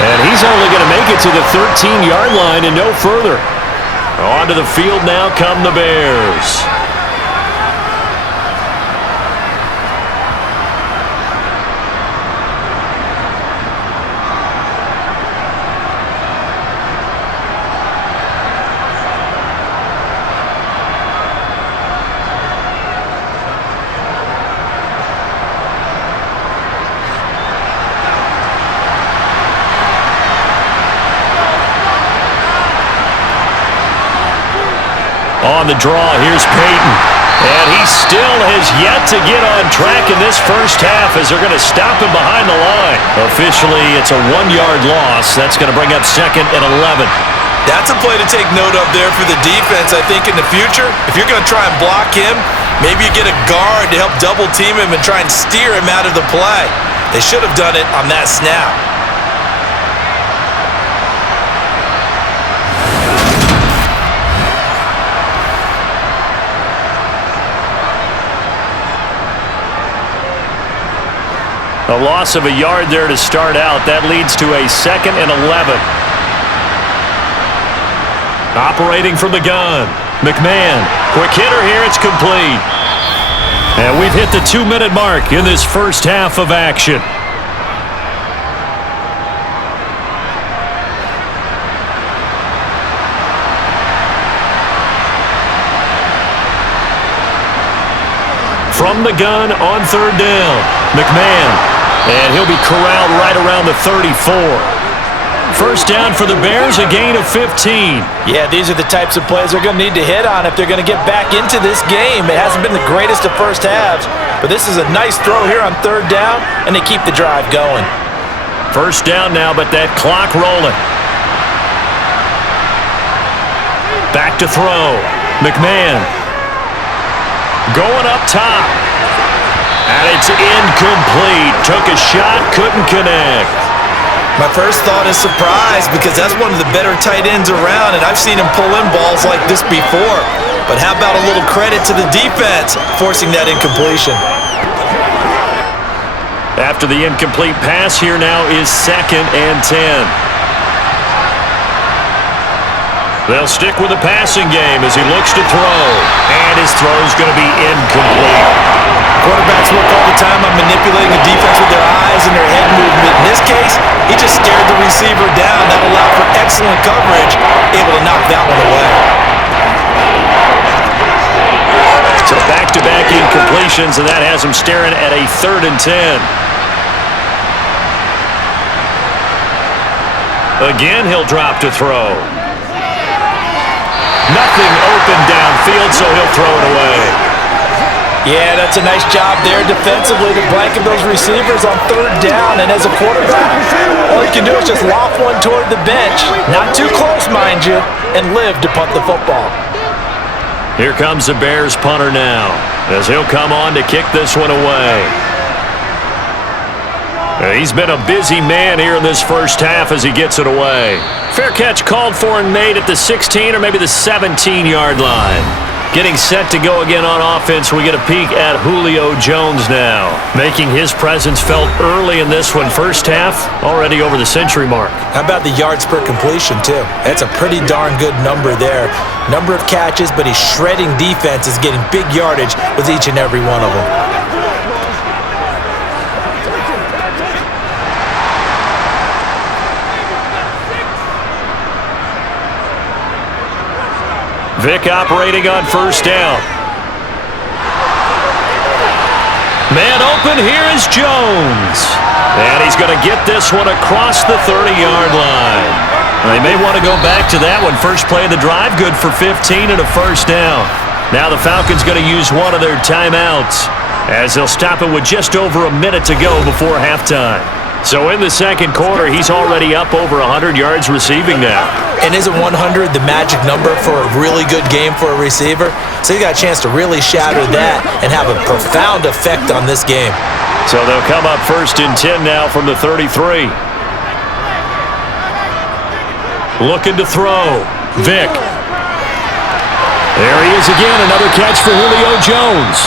And he's only going to make it to the 13-yard line and no further. Onto the field now come the Bears. On the draw, here's Peyton. And he still has yet to get on track in this first half as they're going to stop him behind the line. Officially, it's a 1-yard loss. That's going to bring up 2nd and 11. That's a play to take note of there for the defense, I think, in the future. If you're going to try and block him, maybe you get a guard to help double team him and try and steer him out of the play. They should have done it on that snap. A loss of a yard there to start out. That leads to a 2nd and 11. Operating from the gun. McMahon. Quick hitter here. It's complete. And we've hit the 2-minute mark in this first half of action. From the gun on 3rd down. McMahon. And he'll be corralled right around the 34. First down for the Bears, a gain of 15. Yeah, these are the types of plays they're going to need to hit on if they're going to get back into this game. It hasn't been the greatest of first halves, but this is a nice throw here on 3rd down, and they keep the drive going. First down now, but that clock rolling. Back to throw. McMahon. Going up top. And it's incomplete. Took a shot, couldn't connect. My first thought is surprise because that's one of the better tight ends around, and I've seen him pull in balls like this before. But how about a little credit to the defense forcing that incompletion? After the incomplete pass, here now is 2nd and 10. They'll stick with the passing game as he looks to throw. And his throw's going to be incomplete. Quarterbacks work all the time on manipulating the defense with their eyes and their head movement. In this case, he just stared the receiver down. That allowed for excellent coverage, able to knock that one away. So back-to-back incompletions, and that has him staring at a 3rd and 10. Again, he'll drop to throw. Nothing open downfield, so he'll throw it away. Yeah, that's a nice job there defensively to blanket those receivers on third down. And as a quarterback, all you can do is just loft one toward the bench, not too close, mind you, and live to punt the football. Here comes the Bears punter now, as he'll come on to kick this one away. He's been a busy man here in this first half as he gets it away. Fair catch called for and made at the 16 or maybe the 17-yard line. Getting set to go again on offense, we get a peek at Julio Jones now, making his presence felt early in this one. First half, already over the century mark. How about the yards per completion, too? That's a pretty darn good number there. Number of catches, but he's shredding defenses, getting big yardage with each and every one of them. Vic operating on first down. Man open, here is Jones. And he's going to get this one across the 30-yard line. They may want to go back to that one. First play of the drive, good for 15 and a first down. Now the Falcons going to use one of their timeouts as they'll stop it with just over a minute to go before halftime. So in the second quarter, he's already up over 100 yards receiving now. And isn't 100 the magic number for a really good game for a receiver? So you got a chance to really shatter that and have a profound effect on this game. So they'll come up first and 10 now from the 33. Looking to throw. Vic. There he is again, another catch for Julio Jones.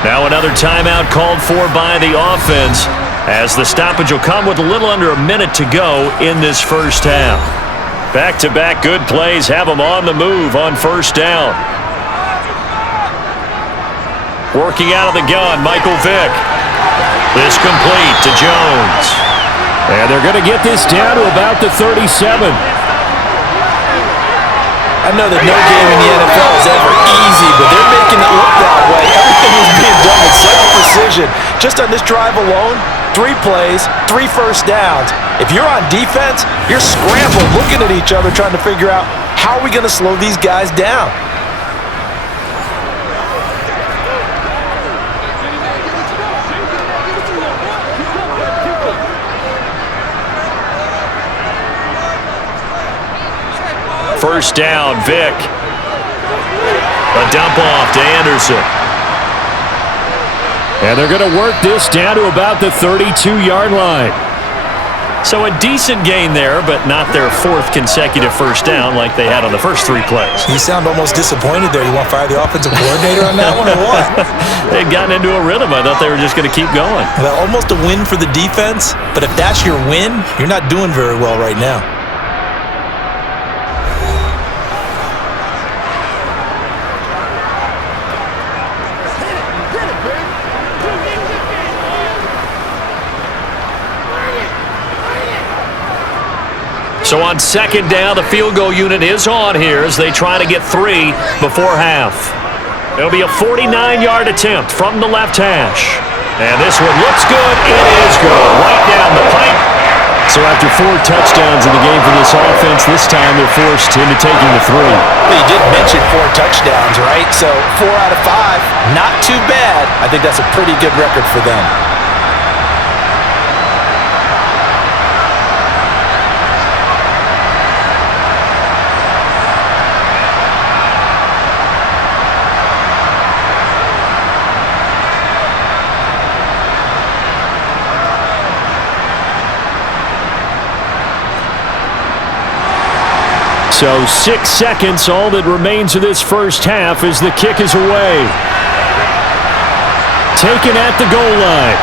Now another timeout called for by the offense, as the stoppage will come with a little under a minute to go in this first half. Back-to-back good plays have them on the move on first down. Working out of the gun, Michael Vick. This complete to Jones. And they're going to get this down to about the 37. I know that no game in the NFL is ever easy, but they're making it look that way. Everything is being done with such precision. Just on this drive alone, 3 plays, 3 first downs. If you're on defense, you're scrambling, looking at each other, trying to figure out how are we going to slow these guys down. First down, Vic. A dump off to Anderson. And they're going to work this down to about the 32-yard line. So a decent gain there, but not their 4th consecutive first down like they had on the first 3 plays. You sound almost disappointed there. You want to fire the offensive coordinator on that one or what? They'd gotten into a rhythm. I thought they were just going to keep going. Well, almost a win for the defense, but if that's your win, you're not doing very well right now. So on second down, the field goal unit is on here as they try to get 3 before half. It'll be a 49-yard attempt from the left hash. And this one looks good. It is good. Right down the pipe. So after 4 touchdowns in the game for this offense, this time they're forced into taking the 3. Well, you did mention 4 touchdowns, right? So 4 out of 5, not too bad. I think that's a pretty good record for them. So 6 seconds, all that remains of this first half as the kick is away. Taken at the goal line.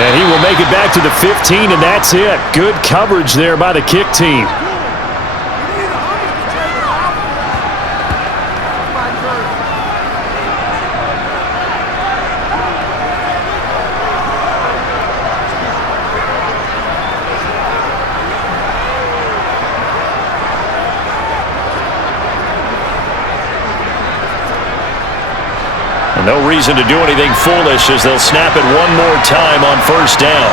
And he will make it back to the 15, and that's it. Good coverage there by the kick team. No reason to do anything foolish as they'll snap it one more time on first down.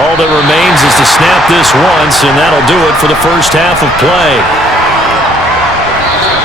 All that remains is to snap this once, and that'll do it for the first half of play.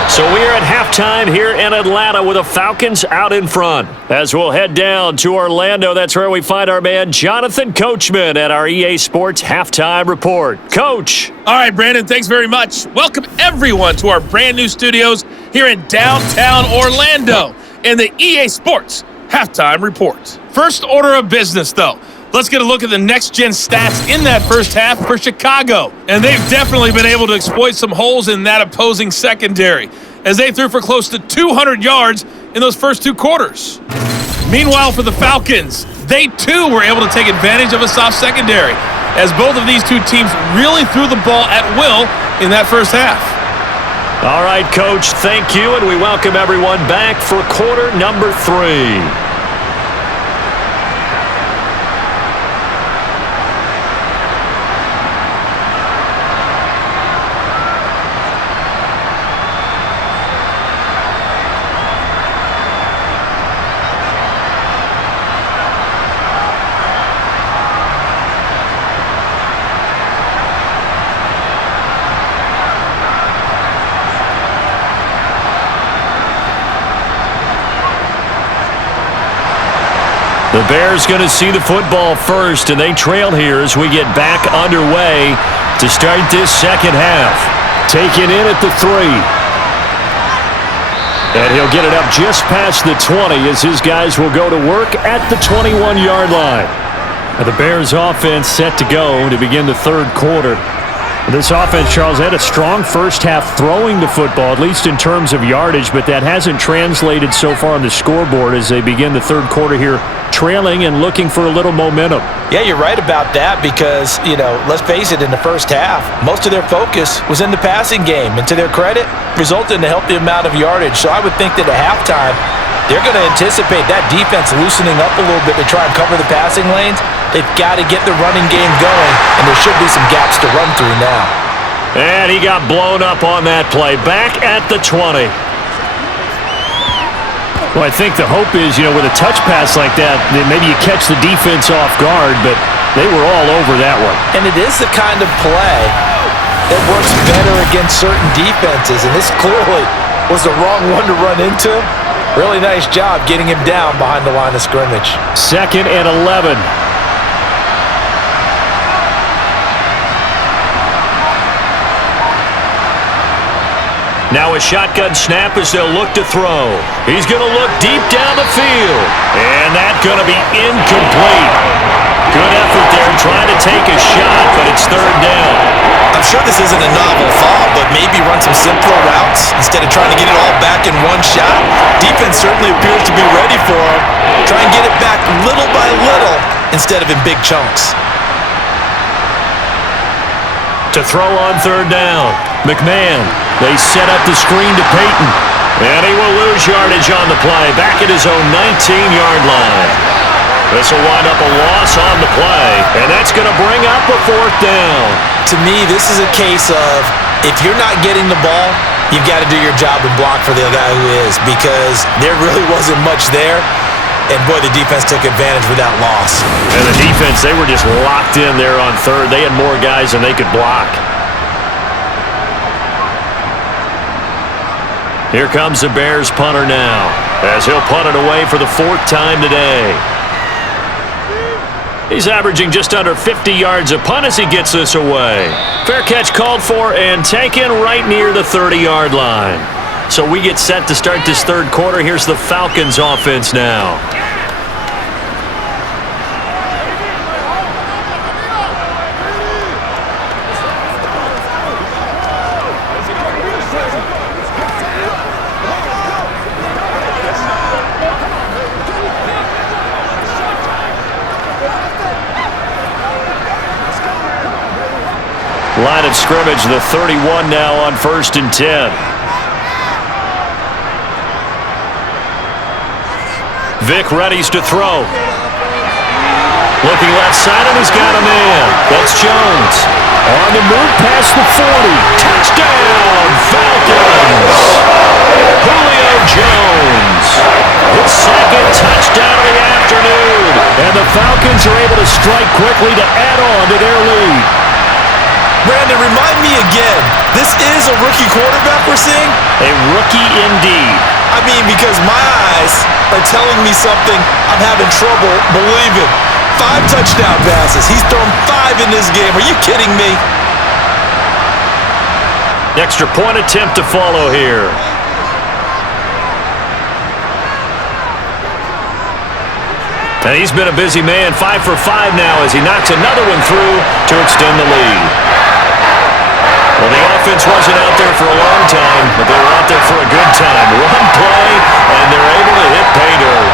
So we are at halftime here in Atlanta with the Falcons out in front. As we'll head down to Orlando, that's where we find our man Jonathan Coachman at our EA Sports Halftime Report. Coach. All right, Brandon, thanks very much. Welcome everyone to our brand new studios here in downtown Orlando in the EA Sports Halftime Report. First order of business, though. Let's get a look at the next-gen stats in that first half for Chicago. And they've definitely been able to exploit some holes in that opposing secondary, as they threw for close to 200 yards in those first two quarters. Meanwhile, for the Falcons, they too were able to take advantage of a soft secondary, as both of these two teams really threw the ball at will in that first half. All right, Coach, thank you, and we welcome everyone back for quarter number 3. The Bears going to see the football first, and they trail here as we get back underway to start this second half. Taken in at the 3. And he'll get it up just past the 20 as his guys will go to work at the 21-yard line. Now the Bears offense set to go to begin the third quarter. This offense, Charles, had a strong first half throwing the football, at least in terms of yardage, but that hasn't translated so far on the scoreboard as they begin the third quarter here, trailing and looking for a little momentum. Yeah, you're right about that because, let's face it, in the first half, most of their focus was in the passing game. And to their credit, resulted in a healthy amount of yardage. So I would think that at halftime, they're going to anticipate that defense loosening up a little bit to try and cover the passing lanes. They've got to get the running game going, and there should be some gaps to run through now. And he got blown up on that play. Back at the 20. Well, I think the hope is, with a touch pass like that, then maybe you catch the defense off guard, but they were all over that one. And it is the kind of play that works better against certain defenses, and this clearly was the wrong one to run into. Really nice job getting him down behind the line of scrimmage. 2nd and 11. Now a shotgun snap as they'll look to throw. He's going to look deep down the field. And that's going to be incomplete. Good effort there trying to take a shot, but it's third down. I'm sure this isn't a novel thought, but maybe run some simpler routes instead of trying to get it all back in one shot. Defense certainly appears to be ready for him. Try and get it back little by little instead of in big chunks. To throw on third down. McMahon. They set up the screen to Peyton. And he will lose yardage on the play. Back at his own 19-yard line. This will wind up a loss on the play. And that's going to bring up a fourth down. To me, this is a case of if you're not getting the ball, you've got to do your job and block for the guy who is, because there really wasn't much there. And, boy, the defense took advantage with that loss. And the defense, they were just locked in there on third. They had more guys than they could block. Here comes the Bears punter now, as he'll punt it away for the 4th time today. He's averaging just under 50 yards a punt as he gets this away. Fair catch called for and taken right near the 30-yard line. So we get set to start this third quarter. Here's the Falcons offense now. Line of scrimmage, the 31 now on 1st and 10. Vic readies to throw. Looking left side, and he's got a man. That's Jones. On the move past the 40. Touchdown, Falcons! Julio Jones. His 2nd touchdown of the afternoon. And the Falcons are able to strike quickly to add on to their lead. Brandon, remind me again, this is a rookie quarterback we're seeing? A rookie indeed. I mean, because my eyes are telling me something I'm having trouble believing. 5 touchdown passes. He's thrown 5 in this game. Are you kidding me? Extra point attempt to follow here. And he's been a busy man, 5 for 5 now as he knocks another one through to extend the lead. Well, the offense wasn't out there for a long time, but they were out there for a good time. One play, and they're able to hit pay dirt.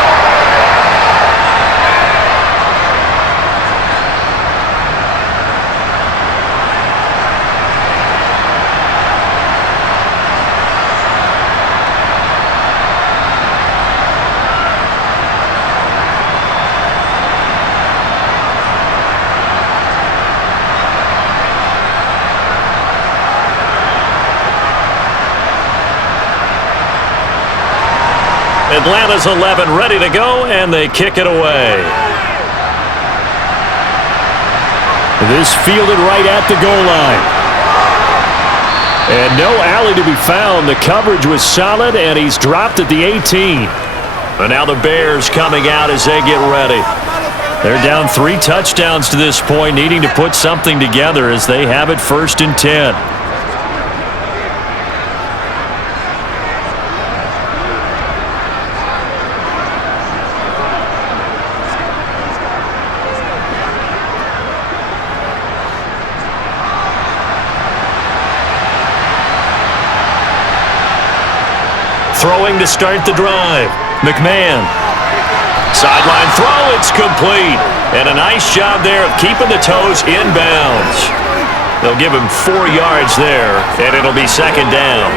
Atlanta's 11 ready to go, and they kick it away. This fielded right at the goal line. And no alley to be found. The coverage was solid, and he's dropped at the 18. And now the Bears coming out as they get ready. They're down 3 touchdowns to this point, needing to put something together as they have it 1st and 10. Throwing to start the drive. McMahon. Sideline throw, it's complete. And a nice job there of keeping the toes in bounds. They'll give him 4 yards there, and it'll be 2nd down.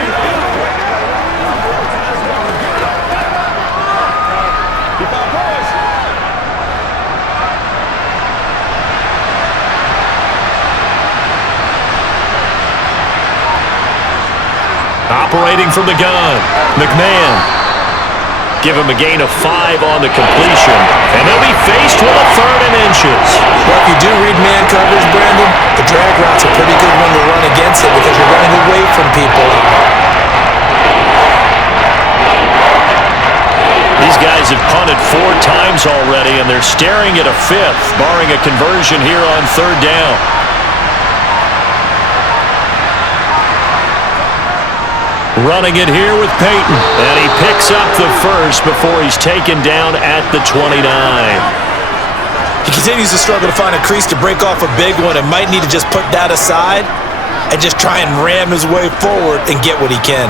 Operating from the gun, McMahon. Give him a gain of 5 on the completion, and they'll be faced with a 3rd and inches. Well, if you do read man coverage, Brandon, the drag route's a pretty good one to run against it because you're running away from people. These guys have punted 4 times already, and they're staring at a 5th, barring a conversion here on 3rd down. Running it here with Peyton, and he picks up the 1st before he's taken down at the 29. He continues to struggle to find a crease to break off a big one and might need to just put that aside and just try and ram his way forward and get what he can.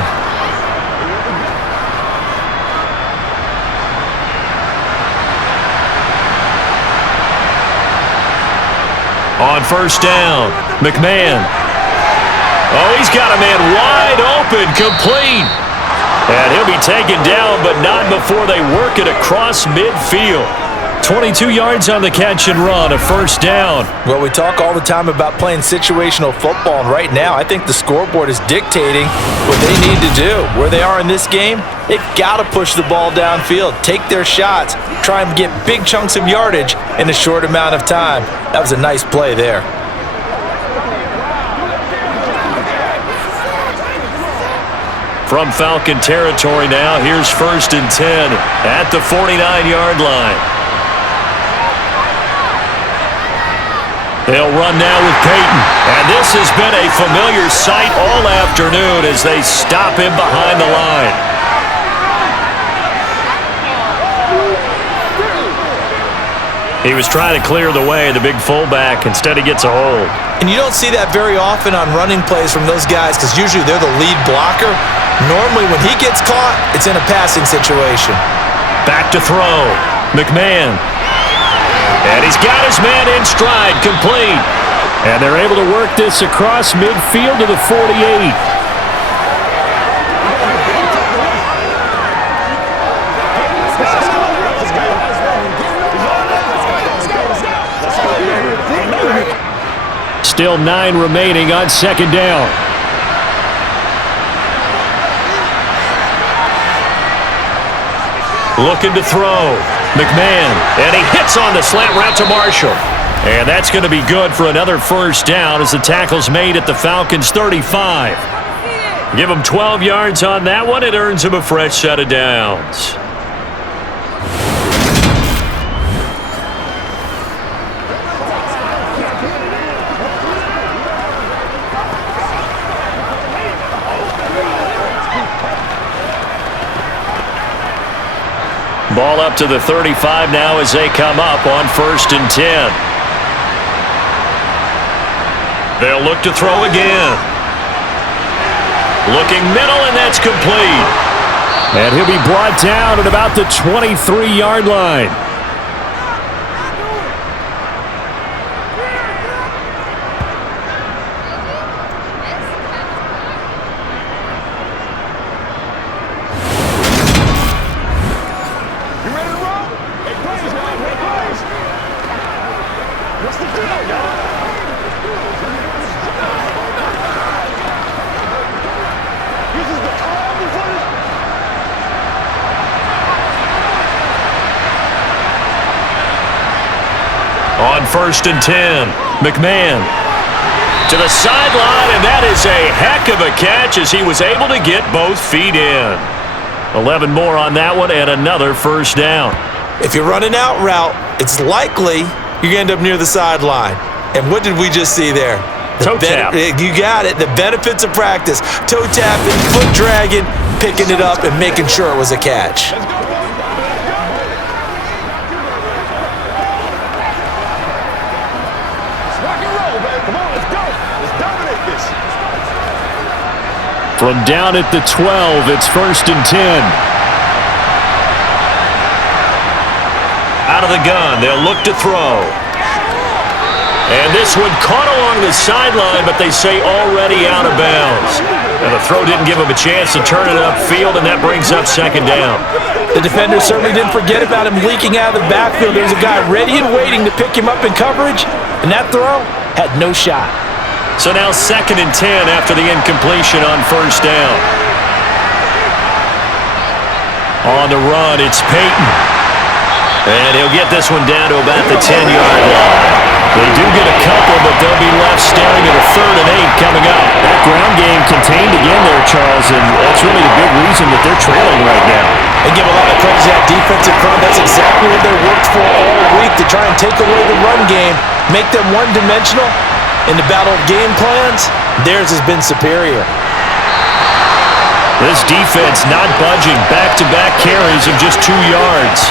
On 1st down, McMahon. Oh, he's got a man wide open, complete. And he'll be taken down, but not before they work it across midfield. 22 yards on the catch and run, a 1st down. Well, we talk all the time about playing situational football, and right now I think the scoreboard is dictating what they need to do. Where they are in this game, they've got to push the ball downfield, take their shots, try and get big chunks of yardage in a short amount of time. That was a nice play there. From Falcon territory now, here's 1st and 10 at the 49-yard line. They'll run now with Peyton, and this has been a familiar sight all afternoon as they stop him behind the line. He was trying to clear the way, the big fullback. Instead, he gets a hold. And you don't see that very often on running plays from those guys because usually they're the lead blocker. Normally, when he gets caught, it's in a passing situation. Back to throw. McMahon. And he's got his man in stride, complete. And they're able to work this across midfield to the 48. Still 9 remaining on 2nd down. Looking to throw. McMahon. And he hits on the slant route to Marshall. And that's going to be good for another first down as the tackle's made at the Falcons' 35. Give him 12 yards on that one. It earns him a fresh set of downs. Ball up to the 35 now as they come up on 1st and 10. They'll look to throw again. Looking middle, and that's complete. And he'll be brought down at about the 23-yard line. On 1st and 10, McMahon to the sideline, and that is a heck of a catch as he was able to get both feet in. 11 more on that one and another first down. If you're running out route, it's likely you're going to end up near the sideline. And what did we just see there? Toe tap. You got it. The benefits of practice. Toe tapping, foot dragging, picking it up, and making sure it was a catch. From down at the 12, it's 1st and 10. Out of the gun, they'll look to throw. And this one caught along the sideline, but they say already out of bounds. And the throw didn't give him a chance to turn it upfield, and that brings up 2nd down. The defender certainly didn't forget about him leaking out of the backfield. There was a guy ready and waiting to pick him up in coverage, and that throw had no shot. So now 2nd and 10 after the incompletion on 1st down. On the run, it's Peyton. And he'll get this one down to about the 10-yard line. They do get a couple, but they'll be left staring at a 3rd and 8 coming up. That ground game contained again there, Charles, and that's really the big reason that they're trailing right now. They give a lot of credit to that defensive front. That's exactly what they worked for all week, to try and take away the run game, make them one-dimensional. In the battle of game plans, theirs has been superior. This defense not budging. Back-to-back carries of just 2 yards.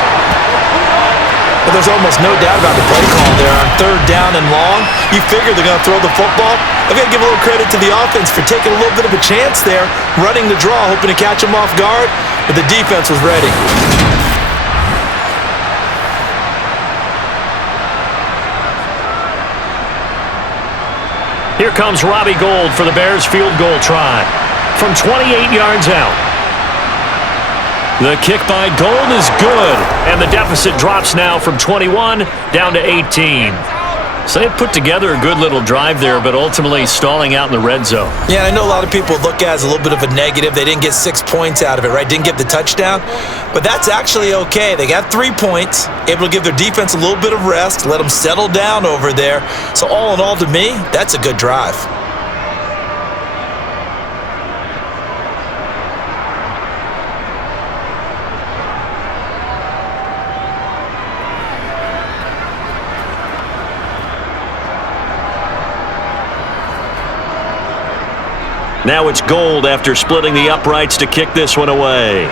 But there's almost no doubt about the play call there on 3rd down and long. You figure they're going to throw the football. I've got to give a little credit to the offense for taking a little bit of a chance there, running the draw, hoping to catch them off guard, but the defense was ready. Here comes Robbie Gould for the Bears field goal try from 28 yards out. The kick by Gould is good, and the deficit drops now from 21 down to 18. So they put together a good little drive there, but ultimately stalling out in the red zone. Yeah, I know a lot of people look at it as a little bit of a negative. They didn't get 6 points out of it, right? Didn't get the touchdown. But that's actually okay. They got 3 points, able to give their defense a little bit of rest, let them settle down over there. So all in all, to me, that's a good drive. Now it's Gould after splitting the uprights to kick this one away.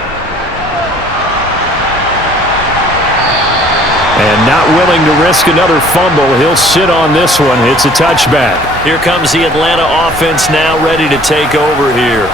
And not willing to risk another fumble, he'll sit on this one. It's a touchback. Here comes the Atlanta offense now ready to take over here.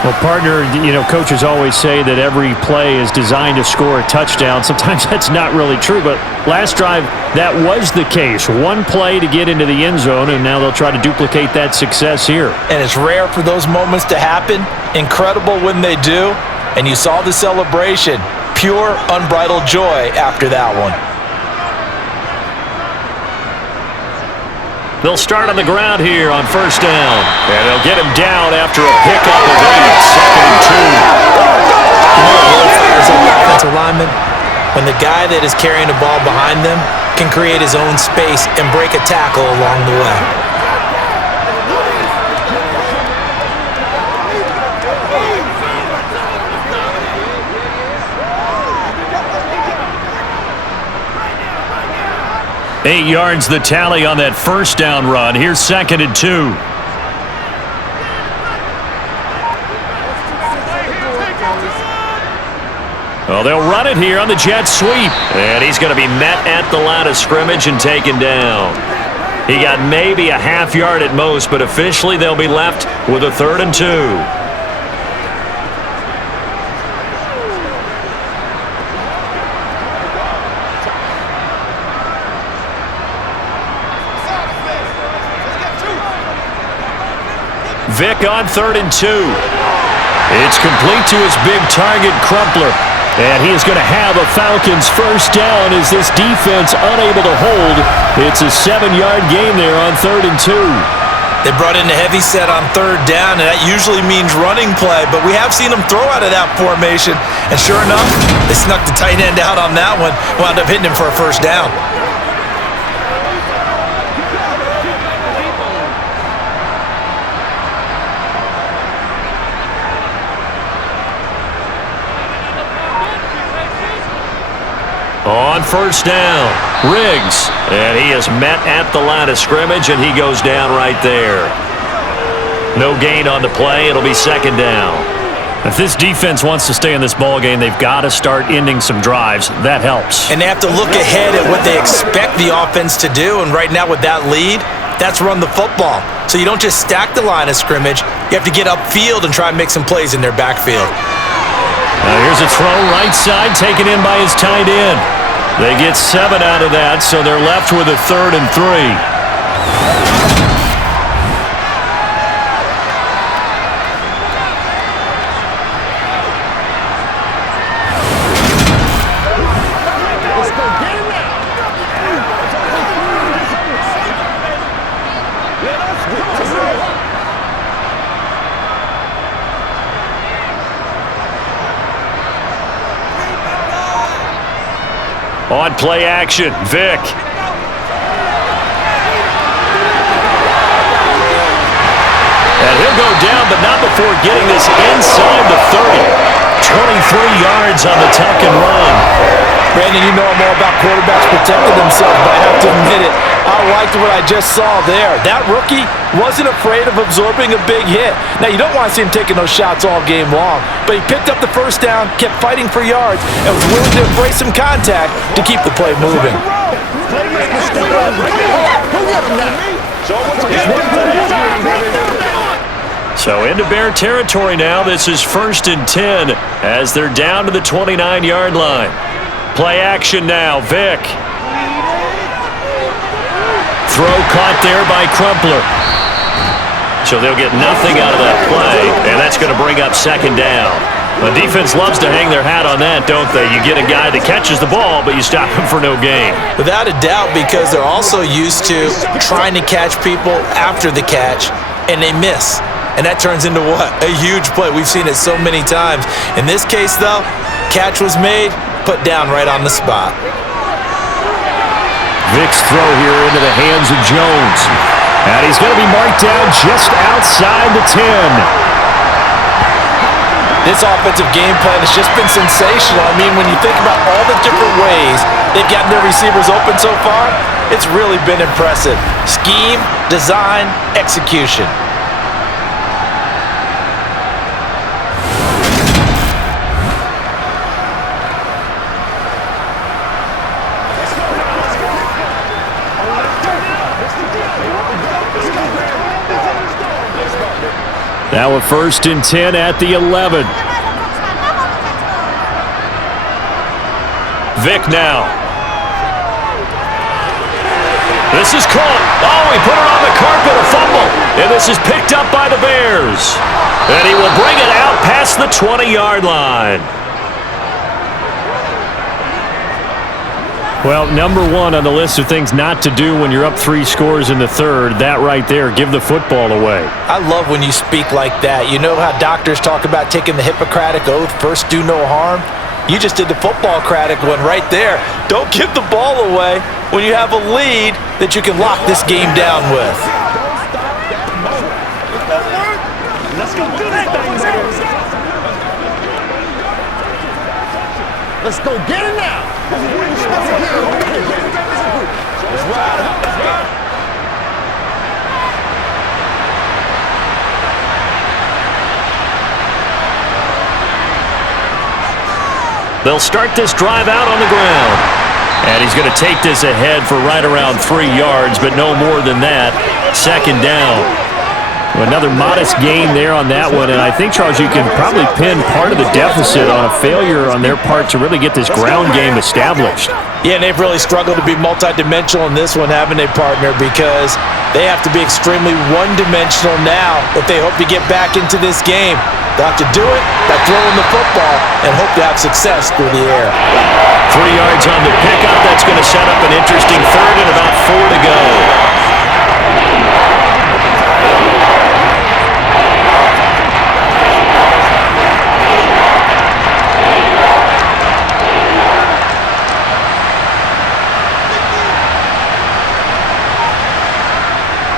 Well, partner, coaches always say that every play is designed to score a touchdown. Sometimes that's not really true, but last drive, that was the case. One play to get into the end zone, and now they'll try to duplicate that success here. And it's rare for those moments to happen. Incredible when they do. And you saw the celebration. Pure, unbridled joy after that one. They'll start on the ground here on 1st down. And they'll get him down after a pickup of 8, 2nd and 2. As an offensive lineman, when the guy that is carrying the ball behind them can create his own space and break a tackle along the way. Eight yards the tally on that first down run. Here's 2nd and 2. Well, they'll run it here on the jet sweep. And he's going to be met at the line of scrimmage and taken down. He got maybe a half yard at most, but officially they'll be left with a 3rd and 2. Vic on 3rd and 2. It's complete to his big target, Crumpler. And he is going to have a Falcons first down as this defense unable to hold. It's a 7-yard gain there on 3rd and 2. They brought in a heavy set on 3rd down, and that usually means running play, but we have seen them throw out of that formation. And sure enough, they snuck the tight end out on that one, wound up hitting him for a first down. On first down, Riggs, and he is met at the line of scrimmage, and he goes down right there. No gain on the play. It'll be 2nd down. If this defense wants to stay in this ballgame, they've got to start ending some drives. That helps. And they have to look ahead at what they expect the offense to do, and right now with that lead, that's run the football. So you don't just stack the line of scrimmage. You have to get upfield and try and make some plays in their backfield. Now here's a throw right side taken in by his tight end. They get 7 out of that, so they're left with a 3rd and 3. On play action, Vic. And he'll go down, but not before getting this inside the 30. 23 yards on the tuck and run. Brandon, you know I'm all about quarterbacks protecting themselves, but I have to admit it, I liked what I just saw there. That rookie wasn't afraid of absorbing a big hit. Now, you don't want to see him taking those shots all game long, but he picked up the first down, kept fighting for yards, and was willing to embrace some contact to keep the play moving. So into Bear territory now. This is 1st and 10 as they're down to the 29-yard line. Play action now, Vic. Throw caught there by Crumpler. So they'll get nothing out of that play, and that's going to bring up 2nd down. The defense loves to hang their hat on that, don't they? You get a guy that catches the ball, but you stop him for no gain. Without a doubt, because they're also used to trying to catch people after the catch, and they miss. And that turns into what? A huge play. We've seen it so many times. In this case, though, catch was made, put down right on the spot. Vic's throw here into the hands of Jones. And he's going to be marked down just outside the 10. This offensive game plan has just been sensational. I mean, when you think about all the different ways they've gotten their receivers open so far, it's really been impressive. Scheme, design, execution. Now a 1st and 10 at the 11. Vic now. This is caught. Oh, he put it on the carpet, a fumble. And this is picked up by the Bears. And he will bring it out past the 20-yard line. Well, number 1 on the list of things not to do when you're up 3 scores in the 3rd, that right there, give the football away. I love when you speak like that. You know how doctors talk about taking the Hippocratic Oath, first do no harm? You just did the football-cratic one right there. Don't give the ball away. when you have a lead that you can lock this game down with. Let's go do that thing, baby. Let's go get it now. Let's ride. Let's ride. They'll start this drive out on the ground. And he's going to take this ahead for right around 3 yards, but no more than that. Second down. Another modest gain there on that one, and I think, Charles, you can probably pin part of the deficit on a failure on their part to really get this ground game established. Yeah, and they've really struggled to be multidimensional in this one, haven't they, partner? Because they have to be extremely one-dimensional now if they hope to get back into this game. They'll have to do it by throwing the football and hope to have success through the air. 3 yards on the pickup. That's going to set up an interesting third and about 4 to go.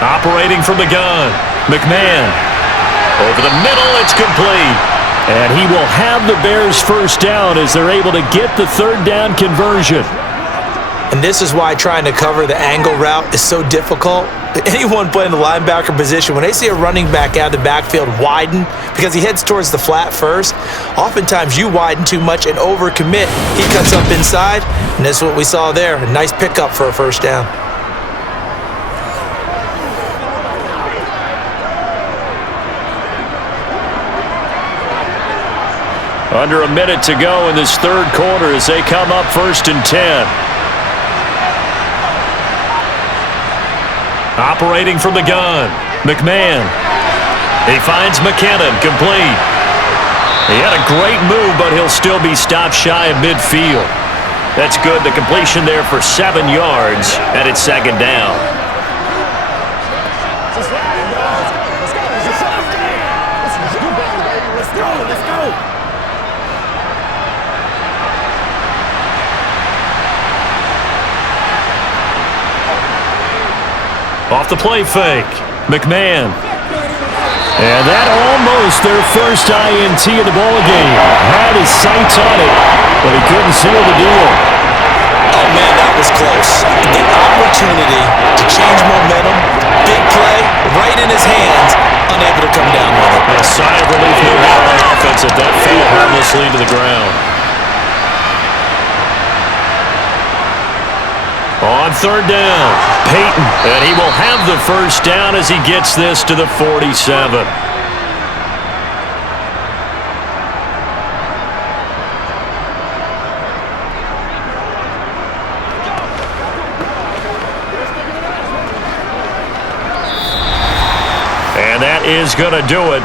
Operating from the gun, McMahon. Over the middle, it's complete. And he will have the Bears first down as they're able to get the third down conversion. And this is why trying to cover the angle route is so difficult. Anyone playing the linebacker position, when they see a running back out of the backfield widen because he heads towards the flat first, oftentimes you widen too much and overcommit. He cuts up inside, and this is what we saw there. A nice pickup for a first down. Under a minute to go in this third quarter as they come up 1st and 10. Operating from the gun, McMahon. He finds McKinnon, complete. He had a great move, but he'll still be stopped shy of midfield. That's good. The completion there for 7 yards, and it's second down. Off the play fake, McMahon. And that almost their first INT of the ballgame. Had his sights on it, but he couldn't seal the deal. Oh, man, that was close. The opportunity to change momentum, big play, right in his hands, unable to come down with it. A sigh of relief no matter on offense at that fell harmlessly to the ground. On third down, Peyton, and he will have the first down as he gets this to the 47. And that is going to do it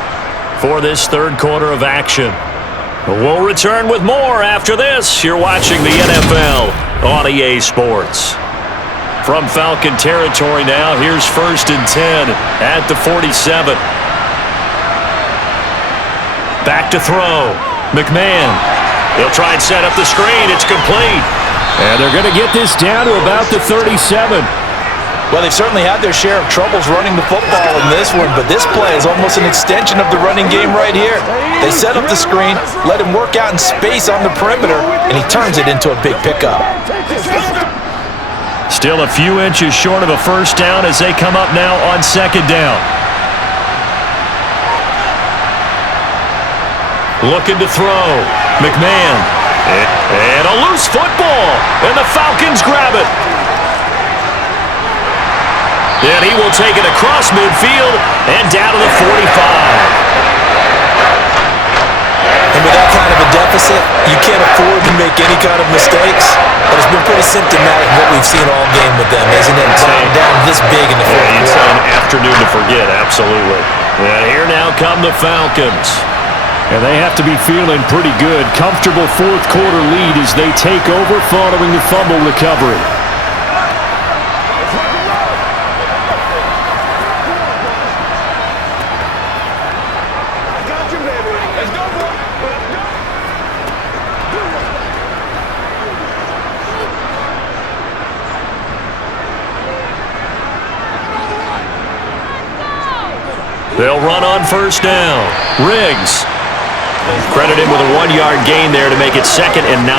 for this third quarter of action. We'll return with more after this. You're watching the NFL on EA Sports. From Falcon territory now, here's 1st and 10 at the 47. Back to throw. McMahon. He'll try and set up the screen. It's complete. And they're going to get this down to about the 37. Well, they've certainly had their share of troubles running the football in this one, but this play is almost an extension of the running game right here. They set up the screen, let him work out in space on the perimeter, and he turns it into a big pickup. Still a few inches short of a first down as they come up now on second down. Looking to throw. McMahon. And a loose football. And the Falcons grab it. And he will take it across midfield and down to the 45. And with that kind of a deficit, you can't afford to make any kind of mistakes. But it's been pretty symptomatic of what we've seen all game with them, isn't it? Down this big in the fourth quarter. It's an afternoon to forget, absolutely. And here now come the Falcons. And they have to be feeling pretty good. Comfortable fourth quarter lead as they take over following the fumble recovery. They'll run on first down. Riggs. Credit him with a 1-yard gain there to make it 2nd and 9.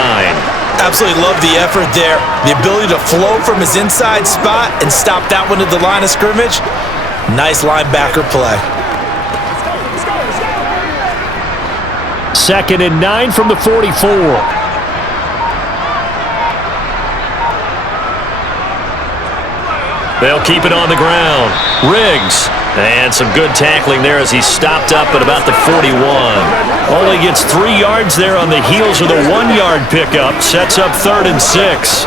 Absolutely love the effort there. The ability to flow from his inside spot and stop that one at the line of scrimmage. Nice linebacker play. 2nd and 9 from the 44. They'll keep it on the ground. Riggs. And some good tackling there as he stopped up at about the 41. Only gets 3 yards there on the heels of the 1-yard pickup. Sets up 3rd and 6.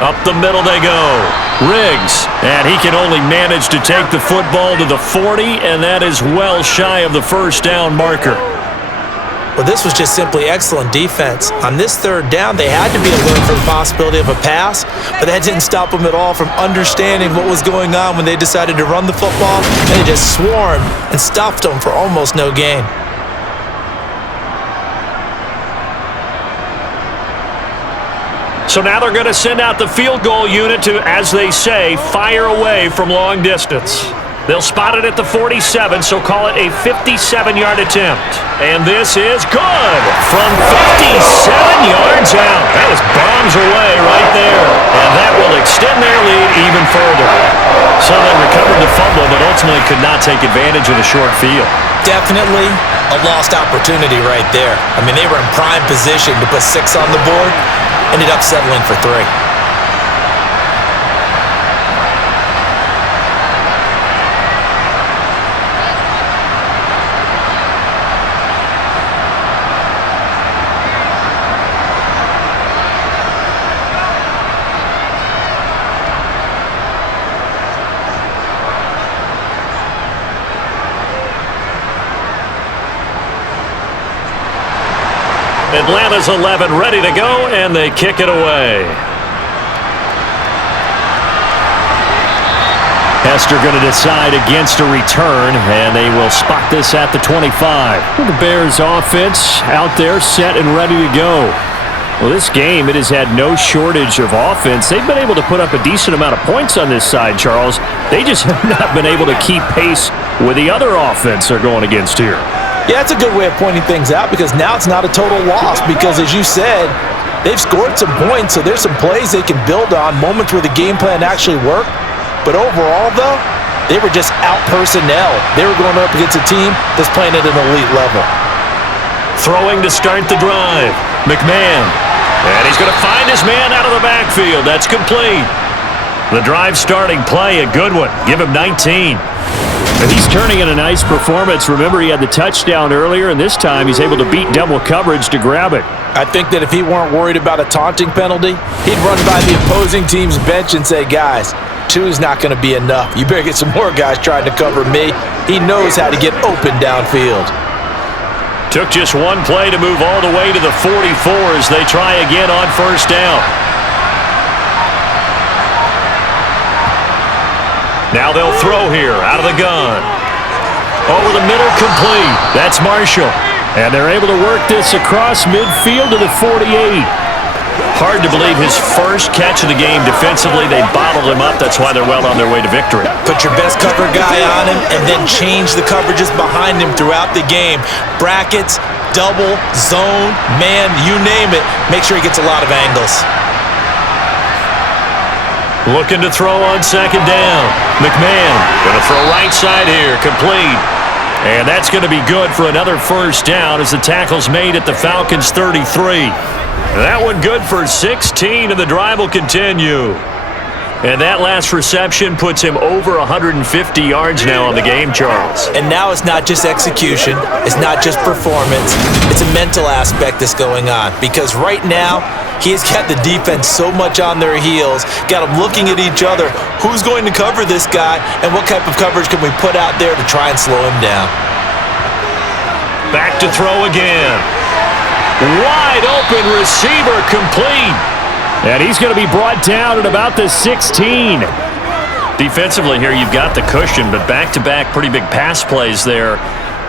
Up the middle they go. Riggs, and he can only manage to take the football to the 40, and that is well shy of the first down marker. Well, this was just simply excellent defense. On this 3rd down, they had to be alert for the possibility of a pass, but that didn't stop them at all from understanding what was going on when they decided to run the football, and they just swarmed and stuffed them for almost no gain. So now they're going to send out the field goal unit to, as they say, fire away from long distance. They'll spot it at the 47, so call it a 57-yard attempt. And this is good from 57 yards out. That was bombs away right there. And that will extend their lead even further. So they recovered the fumble, but ultimately could not take advantage of the short field. Definitely a lost opportunity right there. I mean, they were in prime position to put 6 on the board. Ended up settling for 3. Atlanta's 11 ready to go, and they kick it away. Hester going to decide against a return, and they will spot this at the 25. The Bears offense out there set and ready to go. Well, this game, it has had no shortage of offense. They've been able to put up a decent amount of points on this side, Charles. They just have not been able to keep pace with the other offense they're going against here. Yeah, that's a good way of pointing things out because now it's not a total loss because, as you said, they've scored some points, so there's some plays they can build on, moments where the game plan actually worked. But overall, though, they were just out personnel. They were going up against a team that's playing at an elite level. Throwing to start the drive. McMahon. And he's going to find his man out of the backfield. That's complete. The drive starting play, a good one. Give him 19. And he's turning in a nice performance. Remember, he had the touchdown earlier, and this time he's able to beat double coverage to grab it. I think that if he weren't worried about a taunting penalty, he'd run by the opposing team's bench and say, guys, 2 is not going to be enough. You better get some more guys trying to cover me. He knows how to get open downfield. Took just one play to move all the way to the 44 as they try again on first down. Now they'll throw here out of the gun. Over the middle, complete. That's Marshall. And they're able to work this across midfield to the 48. Hard to believe his first catch of the game defensively. They bottled him up. That's why they're well on their way to victory. Put your best cover guy on him and then change the coverages behind him throughout the game. Brackets, double, zone, man, you name it. Make sure he gets a lot of angles. Looking to throw on second down. McMahon going to throw right side here. Complete. And that's going to be good for another first down as the tackle's made at the Falcons' 33. That one good for 16, and the drive will continue. And that last reception puts him over 150 yards now on the game, Charles. And now it's not just execution. It's not just performance. It's a mental aspect that's going on. Because right now, he has got the defense so much on their heels, got them looking at each other. Who's going to cover this guy, and what type of coverage can we put out there to try and slow him down? Back to throw again. Wide open receiver, complete. And he's going to be brought down at about the 16. Defensively here, you've got the cushion, but back-to-back pretty big pass plays there.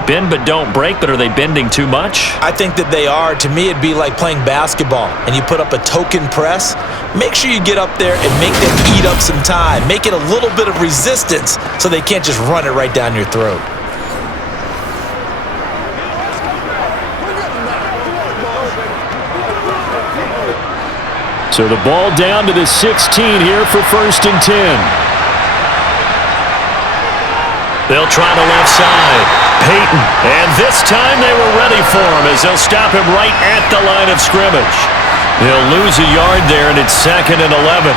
Bend but don't break, but are they bending too much? I think that they are. To me, it'd be like playing basketball, and you put up a token press. Make sure you get up there and make them eat up some time. Make it a little bit of resistance so they can't just run it right down your throat. So the ball down to the 16 here for 1st and 10. They'll try the left side. Peyton. And this time they were ready for him as they'll stop him right at the line of scrimmage. They'll lose a yard there, and it's 2nd and 11.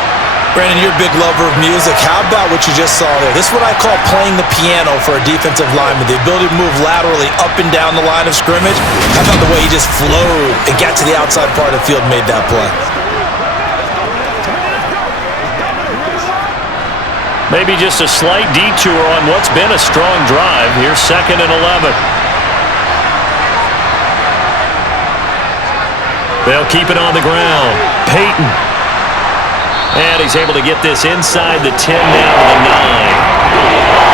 Brandon, you're a big lover of music. How about what you just saw there? This is what I call playing the piano for a defensive lineman. The ability to move laterally up and down the line of scrimmage. How about the way he just flowed and got to the outside part of the field and made that play? Maybe just a slight detour on what's been a strong drive. Here's 2nd and 11. They'll keep it on the ground. Peyton. And he's able to get this inside the 10 down to the 9.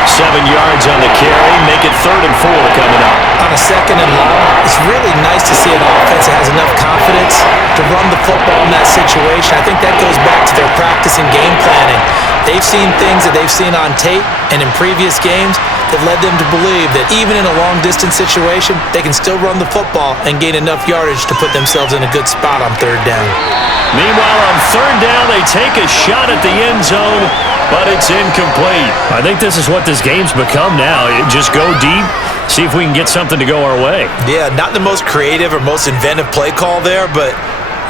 7 yards on the carry. Make it 3rd and 4 coming up. On a 2nd and long, it's really nice to see an offense that has enough confidence to run the football in that situation. I think that goes back to their practice and game planning. They've seen things that they've seen on tape and in previous games that led them to believe that even in a long-distance situation, they can still run the football and gain enough yardage to put themselves in a good spot on 3rd down. Meanwhile, on 3rd down, they take a shot at the end zone, but it's incomplete. I think this is what this game's become now. Just go deep, see if we can get something to go our way. Yeah, not the most creative or most inventive play call there, but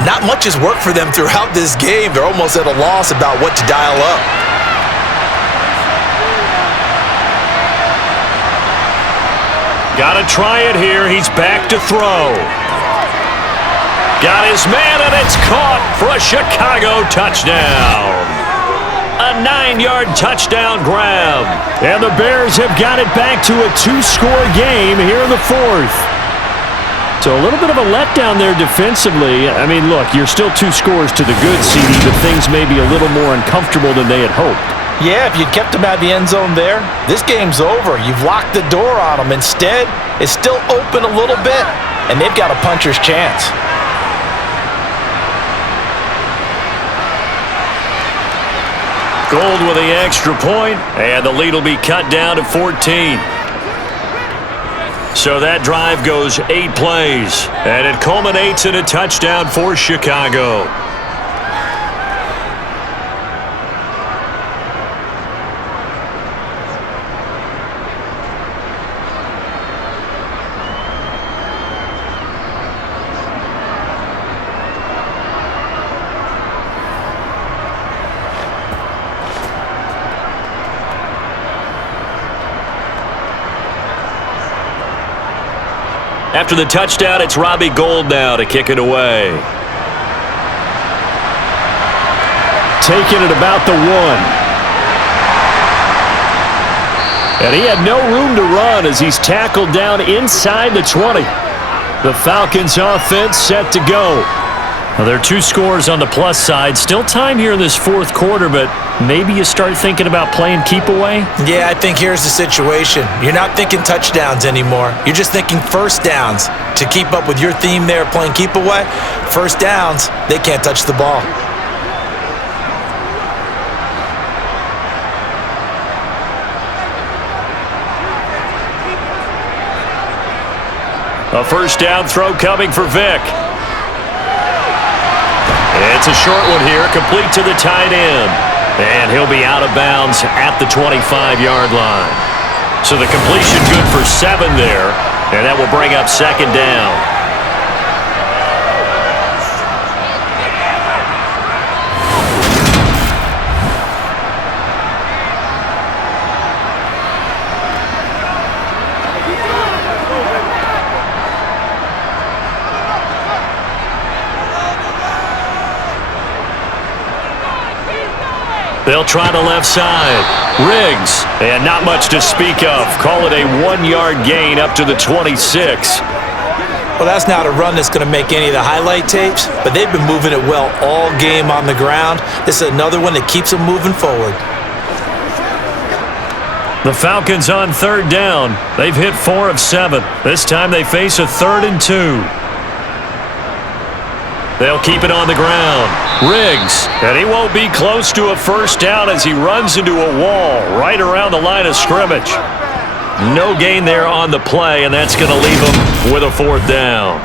not much has worked for them throughout this game. They're almost at a loss about what to dial up. Got to try it here. He's back to throw. Got his man, and it's caught for a Chicago touchdown. A 9-yard touchdown grab. And the Bears have got it back to a 2-score game here in the 4th. So a little bit of a letdown there defensively. I mean, look, you're still 2 scores to the good, CD, but things may be a little more uncomfortable than they had hoped. Yeah, if you'd kept him out of the end zone there, this game's over. You've locked the door on him. Instead, it's still open a little bit, and they've got a puncher's chance. Gold with the extra point, and the lead will be cut down to 14. So that drive goes 8 plays, and it culminates in a touchdown for Chicago. After the touchdown, it's Robbie Gould now to kick it away. Taking it about the 1. And he had no room to run as he's tackled down inside the 20. The Falcons offense set to go. Well, there are 2 scores on the plus side. Still time here in this 4th quarter, but maybe you start thinking about playing keep away? Yeah, I think here's the situation. You're not thinking touchdowns anymore. You're just thinking first downs. To keep up with your theme there, playing keep away, first downs, they can't touch the ball. A first down throw coming for Vic. It's a short one here, complete to the tight end. And he'll be out of bounds at the 25-yard line. So the completion good for 7 there, and that will bring up 2nd down. They'll try the left side. Riggs, and not much to speak of. Call it a 1-yard gain up to the 26. Well, that's not a run that's going to make any of the highlight tapes, but they've been moving it well all game on the ground. This is another one that keeps them moving forward. The Falcons on third down. They've hit 4 of 7. This time they face a 3rd and 2. They'll keep it on the ground. Riggs, and he won't be close to a first down as he runs into a wall right around the line of scrimmage. No gain there on the play, and that's going to leave him with a 4th down.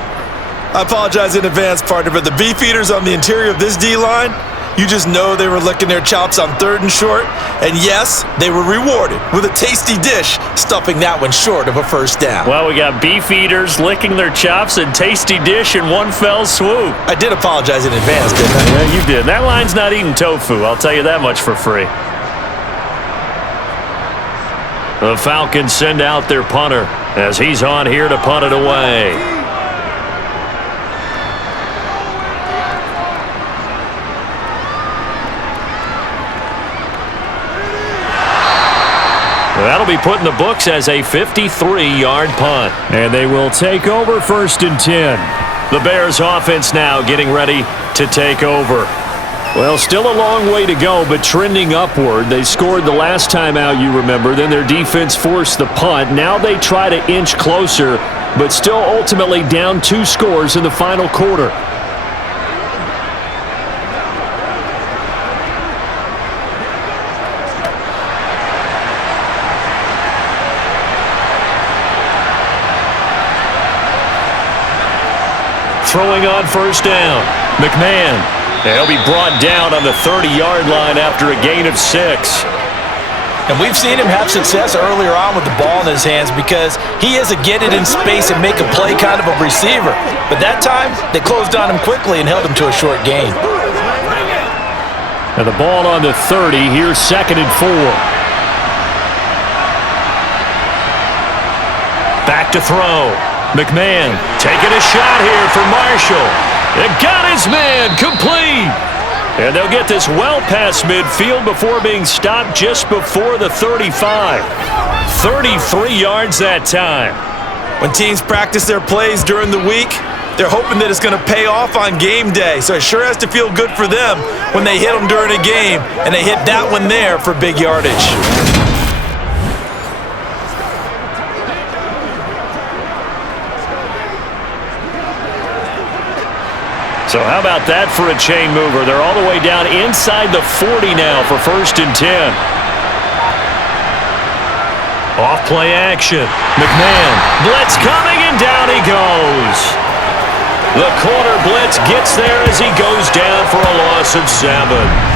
I apologize in advance, partner, but the beefeaters on the interior of this D-line, you just know they were licking their chops on 3rd and short. And yes, they were rewarded with a tasty dish, stuffing that one short of a first down. Well, we got beefeaters licking their chops and tasty dish in one fell swoop. I did apologize in advance, didn't I? Yeah, you did. That line's not eating tofu, I'll tell you that much for free. The Falcons send out their punter as he's on here to punt it away. That'll be put in the books as a 53-yard punt. And they will take over 1st and 10. The Bears offense now getting ready to take over. Well, still a long way to go, but trending upward. They scored the last time out, you remember. Then their defense forced the punt. Now they try to inch closer, but still ultimately down 2 scores in the final quarter. Throwing on first down. McMahon. He'll be brought down on the 30-yard line after a gain of 6. And we've seen him have success earlier on with the ball in his hands because he is a get it in space and make a play kind of a receiver. But that time, they closed on him quickly and held him to a short gain. And the ball on the 30. Here's 2nd and 4. Back to throw. McMahon taking a shot here for Marshall. It got his man complete. And they'll get this well past midfield before being stopped just before the 35. 33 yards that time. When teams practice their plays during the week, they're hoping that it's going to pay off on game day. So it sure has to feel good for them when they hit them during a game, and they hit that one there for big yardage. So how about that for a chain mover? They're all the way down inside the 40 now for 1st and 10. Off play action. McMahon. Blitz coming, and down he goes. The corner blitz gets there as he goes down for a loss of 7.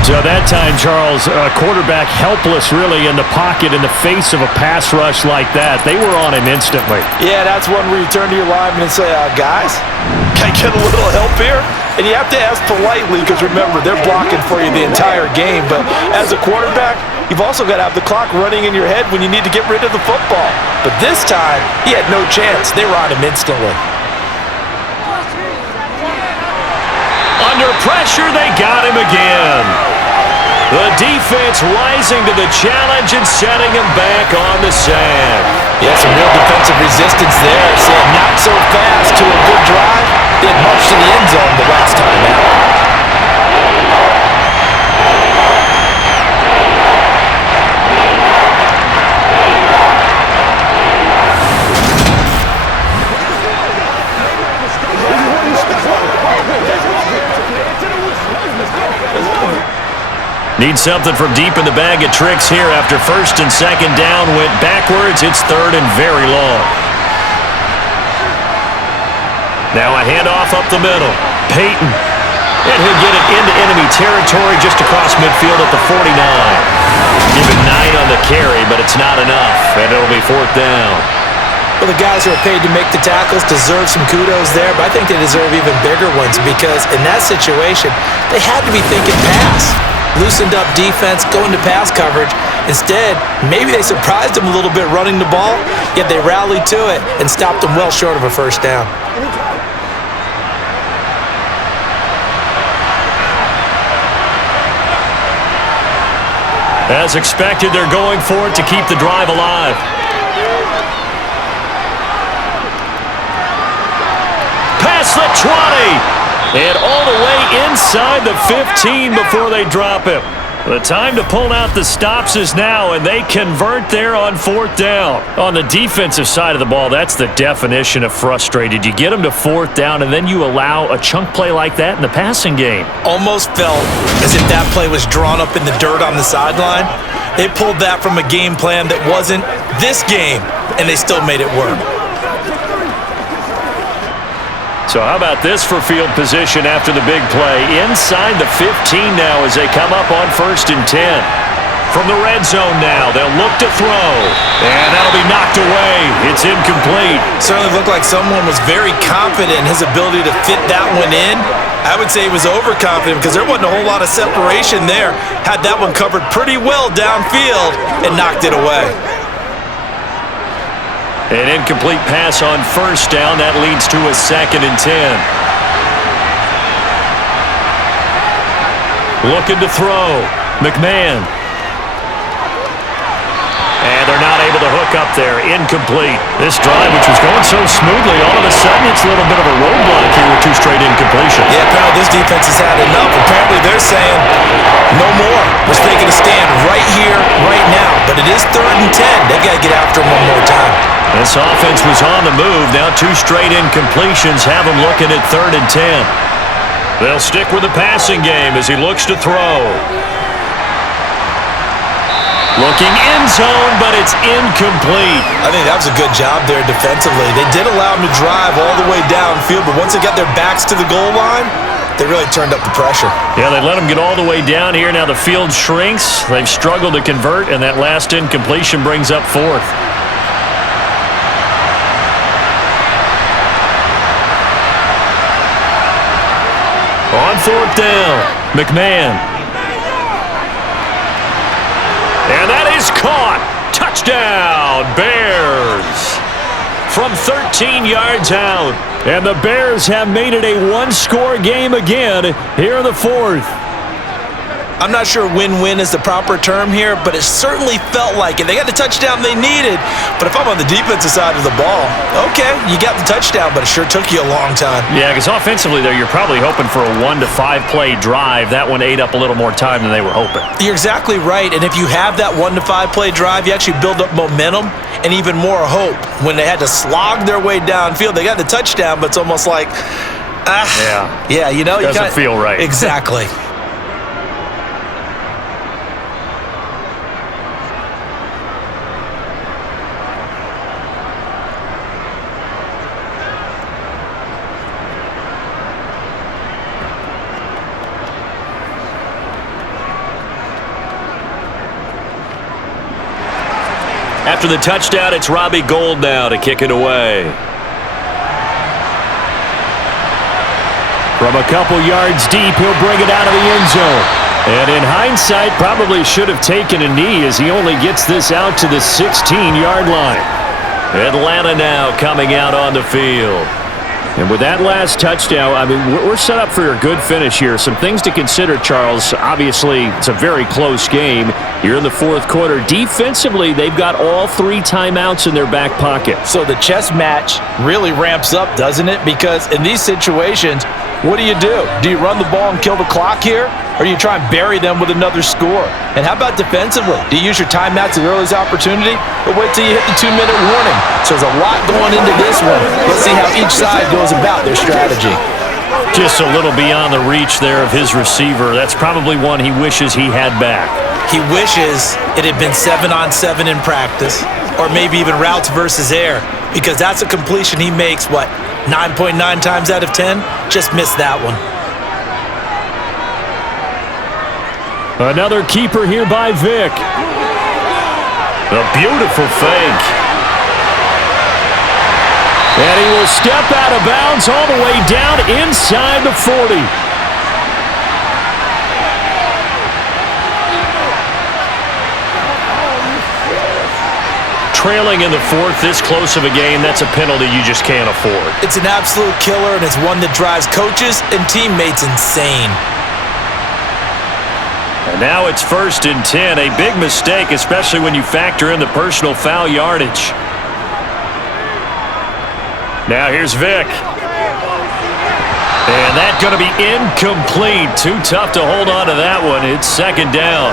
So that time, Charles, quarterback helpless really in the pocket in the face of a pass rush like that. They were on him instantly. Yeah, that's one where you turn to your lineman and say, guys, can I get a little help here? And you have to ask politely because, remember, they're blocking for you the entire game. But as a quarterback, you've also got to have the clock running in your head when you need to get rid of the football. But this time, he had no chance. They were on him instantly. Under pressure, they got him again. The defense rising to the challenge and setting him back on the sand. Yeah, some real defensive resistance there. Saying not so fast to a good drive. Didn't march to the end zone the last time out. Need something from deep in the bag of tricks here after 1st and 2nd down. Went backwards. It's 3rd and very long. Now a handoff up the middle. Peyton. And he'll get it into enemy territory just across midfield at the 49. Give him 9 on the carry, but it's not enough. And it'll be 4th down. Well, the guys who are paid to make the tackles deserve some kudos there, but I think they deserve even bigger ones because in that situation, they had to be thinking pass. Loosened up defense, going to pass coverage. Instead, maybe they surprised them a little bit running the ball, yet they rallied to it and stopped them well short of a first down. As expected, they're going for it to keep the drive alive. Past the 20. And all the way inside the 15 before they drop him. The time to pull out the stops is now, and they convert there on 4th down. On the defensive side of the ball, that's the definition of frustrated. You get them to 4th down, and then you allow a chunk play like that in the passing game. Almost felt as if that play was drawn up in the dirt on the sideline. They pulled that from a game plan that wasn't this game, and they still made it work. So how about this for field position after the big play? Inside the 15 now as they come up on 1st and 10. From the red zone now, they'll look to throw. And that'll be knocked away. It's incomplete. Certainly looked like someone was very confident in his ability to fit that one in. I would say he was overconfident because there wasn't a whole lot of separation there. Had that one covered pretty well downfield and knocked it away. An incomplete pass on 1st down. That leads to a 2nd and 10. Looking to throw. McMahon. And they're not able to hook up there. Incomplete. This drive, which was going so smoothly, all of a sudden it's a little bit of a roadblock here with 2 straight incompletions. Yeah, apparently this defense has had enough. Apparently they're saying, no more. We're taking a stand right here, right now. But it is 3rd and 10. They've got to get after him one more time. This offense was on the move. Now 2 straight incompletions have him looking at 3rd and 10. They'll stick with the passing game as he looks to throw. Looking end zone, but it's incomplete. I think that was a good job there defensively. They did allow him to drive all the way downfield, but once they got their backs to the goal line, they really turned up the pressure. Yeah, they let him get all the way down here. Now the field shrinks. They've struggled to convert, and that last incompletion brings up 4th. On 4th down, McMahon. And that is caught. Touchdown, Bears. From 13 yards out. And the Bears have made it a 1-score game again here in the 4th. I'm not sure win-win is the proper term here, but it certainly felt like it. They got the touchdown they needed, but if I'm on the defensive side of the ball, okay, you got the touchdown, but it sure took you a long time. Yeah, because offensively there, you're probably hoping for a 1 to 5 play drive. That one ate up a little more time than they were hoping. You're exactly right, and if you have that 1 to 5 play drive, you actually build up momentum and even more hope. When they had to slog their way downfield, they got the touchdown, but it's almost like, yeah, you know, doesn't feel right. Exactly. After the touchdown, it's Robbie Gould now to kick it away. From a couple yards deep, he'll bring it out of the end zone. And in hindsight, probably should have taken a knee as he only gets this out to the 16-yard line. Atlanta now coming out on the field. And with that last touchdown, I mean, we're set up for a good finish here. Some things to consider, Charles. Obviously, it's a very close game. You're in the 4th quarter. Defensively, they've got all 3 timeouts in their back pocket. So the chess match really ramps up, doesn't it? Because in these situations, what do? Do you run the ball and kill the clock here? Or do you try and bury them with another score? And how about defensively? Do you use your timeouts at the earliest opportunity? Or wait till you hit the 2-minute warning? So there's a lot going into this one. Let's see how each side goes about their strategy. Just a little beyond the reach there of his receiver. That's probably one he wishes he had back. He wishes it had been 7-on-7 in practice, or maybe even routes versus air, because that's a completion he makes, 9.9 times out of 10? Just missed that one. Another keeper here by Vic. A beautiful fake. And he will step out of bounds all the way down inside the 40. Trailing in the 4th, this close of a game, that's a penalty you just can't afford. It's an absolute killer, and it's one that drives coaches and teammates insane. And now it's 1st and 10, a big mistake, especially when you factor in the personal foul yardage. Now here's Vic. And that's going to be incomplete. Too tough to hold on to that one. It's second down.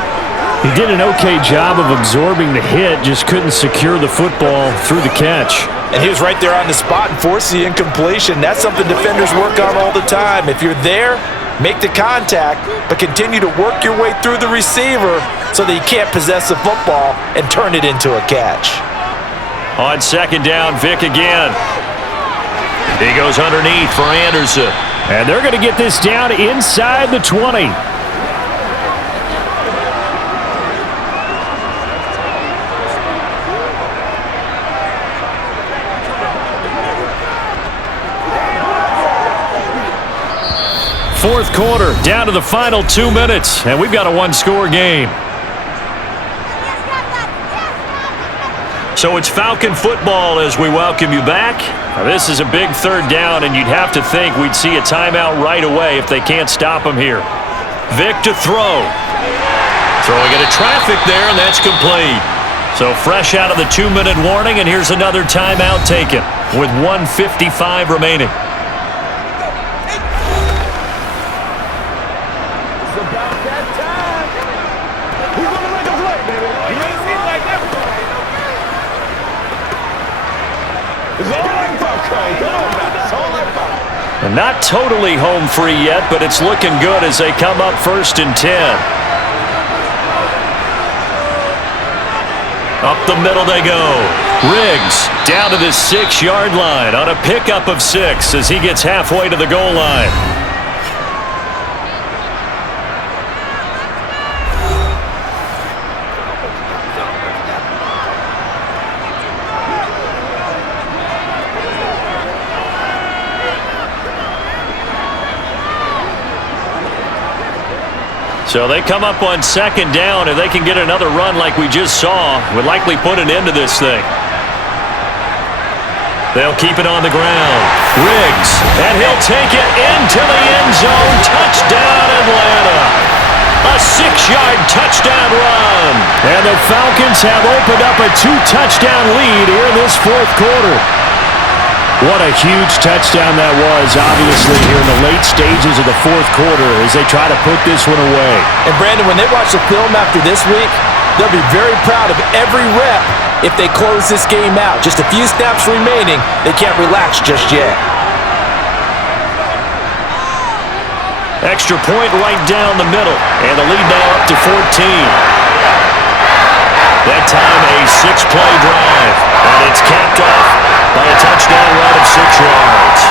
He did an okay job of absorbing the hit, just couldn't secure the football through the catch. And he was right there on the spot and forced the incompletion. That's something defenders work on all the time. If you're there, make the contact, but continue to work your way through the receiver so that you can't possess the football and turn it into a catch. On second down, Vic again. He goes underneath for Anderson. And they're going to get this down inside the 20. Fourth quarter, down to the final 2 minutes, and we've got a one-score game. So it's Falcon football as we welcome you back. Now, this is a big third down, and you'd have to think we'd see a timeout right away if they can't stop him here. Vic to throw. Throwing into traffic there, and that's complete. So fresh out of the 2-minute warning, and here's another timeout taken with 1:55 remaining. And not totally home free yet, but it's looking good as they come up 1st and 10. Up the middle they go. Riggs down to the 6-yard line on a pickup of 6 as he gets halfway to the goal line. So they come up on second down, and they can get another run like we just saw. Would likely put an end to this thing. They'll keep it on the ground. Riggs, and he'll take it into the end zone. Touchdown, Atlanta. A 6-yard touchdown run. And the Falcons have opened up a 2-touchdown lead here in this fourth quarter. What a huge touchdown that was, obviously, here in the late stages of the fourth quarter as they try to put this one away. And, Brandon, when they watch the film after this week, they'll be very proud of every rep if they close this game out. Just a few snaps remaining. They can't relax just yet. Extra point right down the middle, and the lead now up to 14. That time a 6-play drive, and it's capped off by a touchdown run of 6 yards.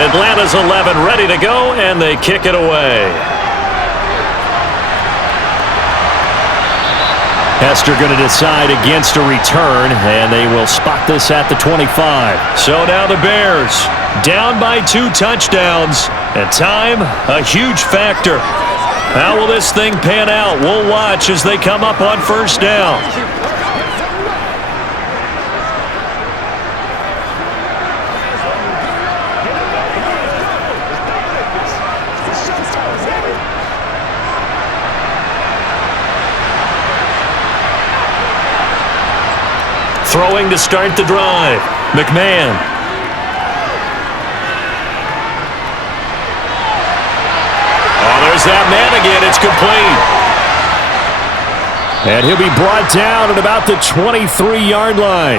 Atlanta's 11 ready to go, and they kick it away. Hester going to decide against a return, and they will spot this at the 25. So now the Bears down by 2 touchdowns, and time a huge factor. How will this thing pan out? We'll watch as they come up on first down. Throwing to start the drive. McMahon. Oh, there's that man again. It's complete. And he'll be brought down at about the 23-yard line.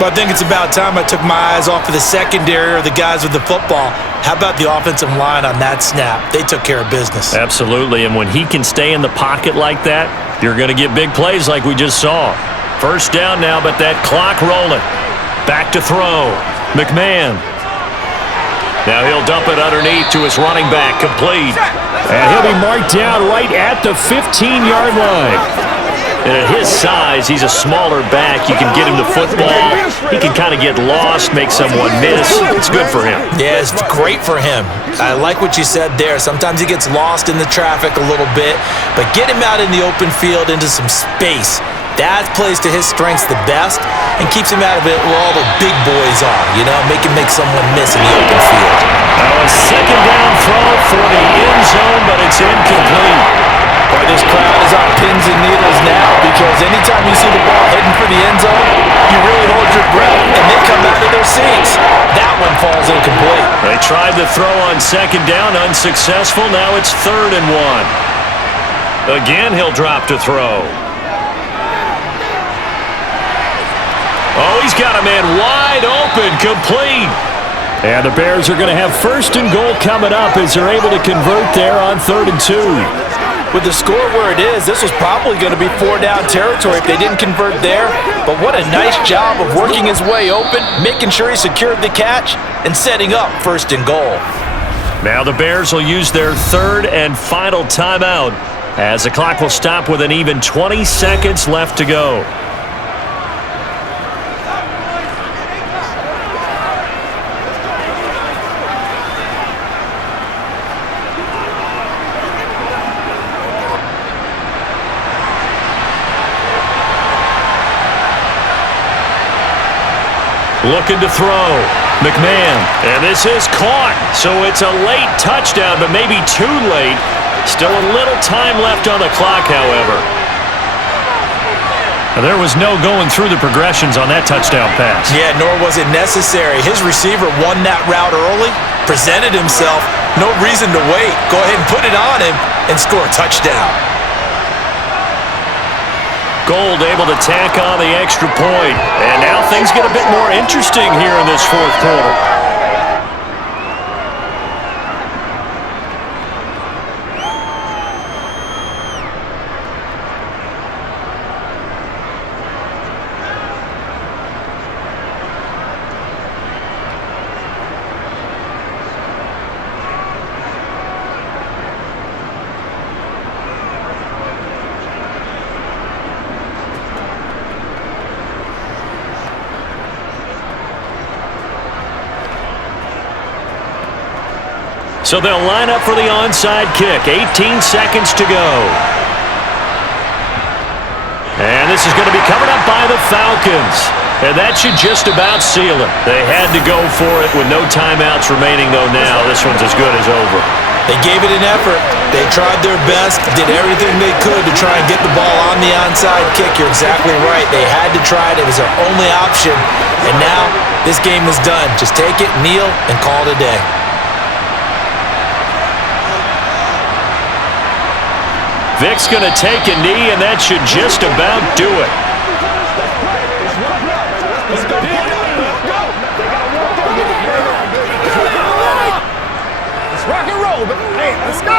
But I think it's about time I took my eyes off of the secondary or the guys with the football. How about the offensive line on that snap? They took care of business. Absolutely, and when he can stay in the pocket like that, you're going to get big plays like we just saw. First down now, but that clock rolling. Back to throw. McMahon. Now he'll dump it underneath to his running back, complete. And he'll be marked down right at the 15-yard line. And at his size, he's a smaller back. You can get him the football. He can kind of get lost, make someone miss. It's good for him. Yeah, it's great for him. I like what you said there. Sometimes he gets lost in the traffic a little bit, but get him out in the open field into some space. That plays to his strengths the best and keeps him out of it where all the big boys are, make him make someone miss in the open field. Now a second down throw for the end zone, but it's incomplete. Boy, this crowd is on pins and needles now because anytime you see the ball heading for the end zone, you really hold your breath and they come out of their seats. That one falls incomplete. They tried the throw on second down, unsuccessful. Now it's 3rd and 1. Again, he'll drop to throw. Oh, he's got a man wide open, complete. And the Bears are going to have 1st and goal coming up as they're able to convert there on 3rd and 2. With the score where it is, this was probably going to be 4-down territory if they didn't convert there. But what a nice job of working his way open, making sure he secured the catch, and setting up 1st and goal. Now the Bears will use their 3rd and final timeout as the clock will stop with an even 20 seconds left to go. Looking to throw. McMahon. And this is caught. So it's a late touchdown, but maybe too late. Still a little time left on the clock, however. And there was no going through the progressions on that touchdown pass. Yeah, nor was it necessary. His receiver won that route early, presented himself. No reason to wait. Go ahead and put it on him and score a touchdown. Gold able to tack on the extra point. And now things get a bit more interesting here in this 4th quarter. So they'll line up for the onside kick. 18 seconds to go. And this is going to be covered up by the Falcons. And that should just about seal it. They had to go for it with no timeouts remaining, though, now. This one's as good as over. They gave it an effort. They tried their best, did everything they could to try and get the ball on the onside kick. You're exactly right. They had to try it. It was their only option. And now this game is done. Just take it, kneel, and call it a day. Vic's going to take a knee, and that should just about do it. Let's go. Let's rock and roll, but hey, let's go.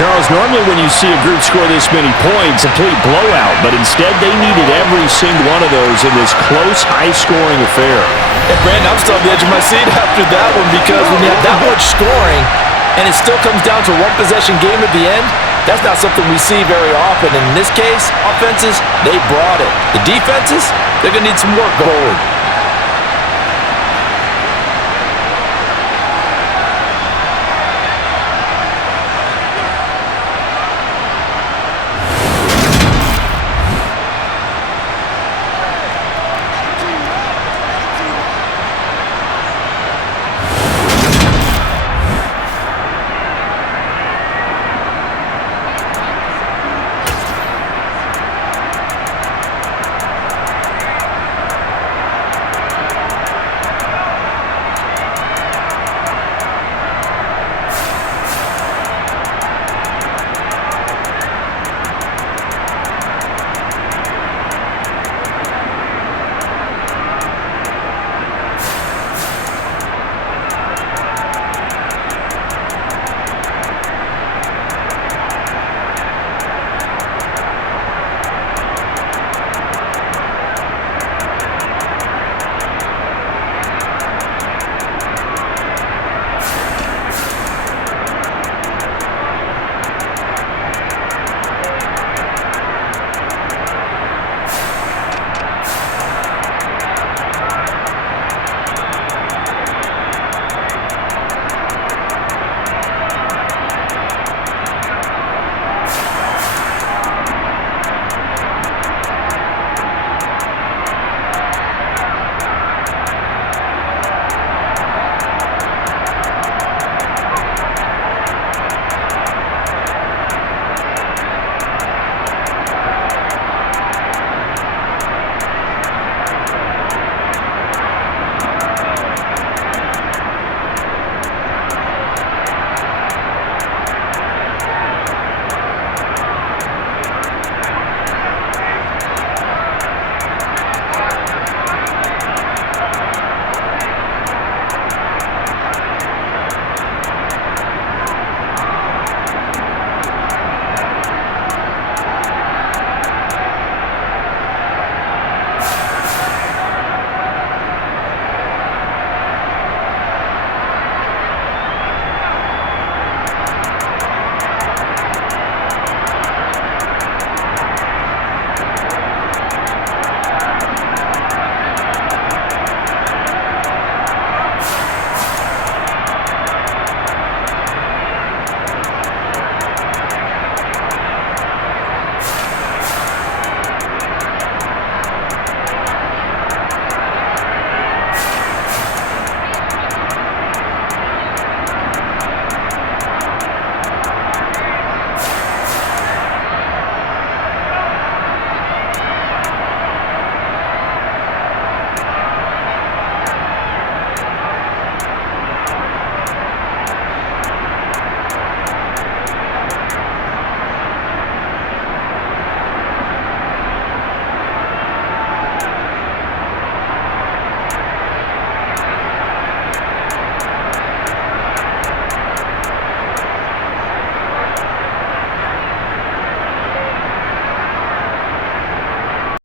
Charles, normally when you see a group score this many points, a complete blowout, but instead they needed every single one of those in this close, high-scoring affair. Hey, Brandon, I'm still on the edge of my seat after that one because when you have that much scoring and it still comes down to a one-possession game at the end, that's not something we see very often. And in this case, offenses, they brought it. The defenses, they're going to need some work going forward.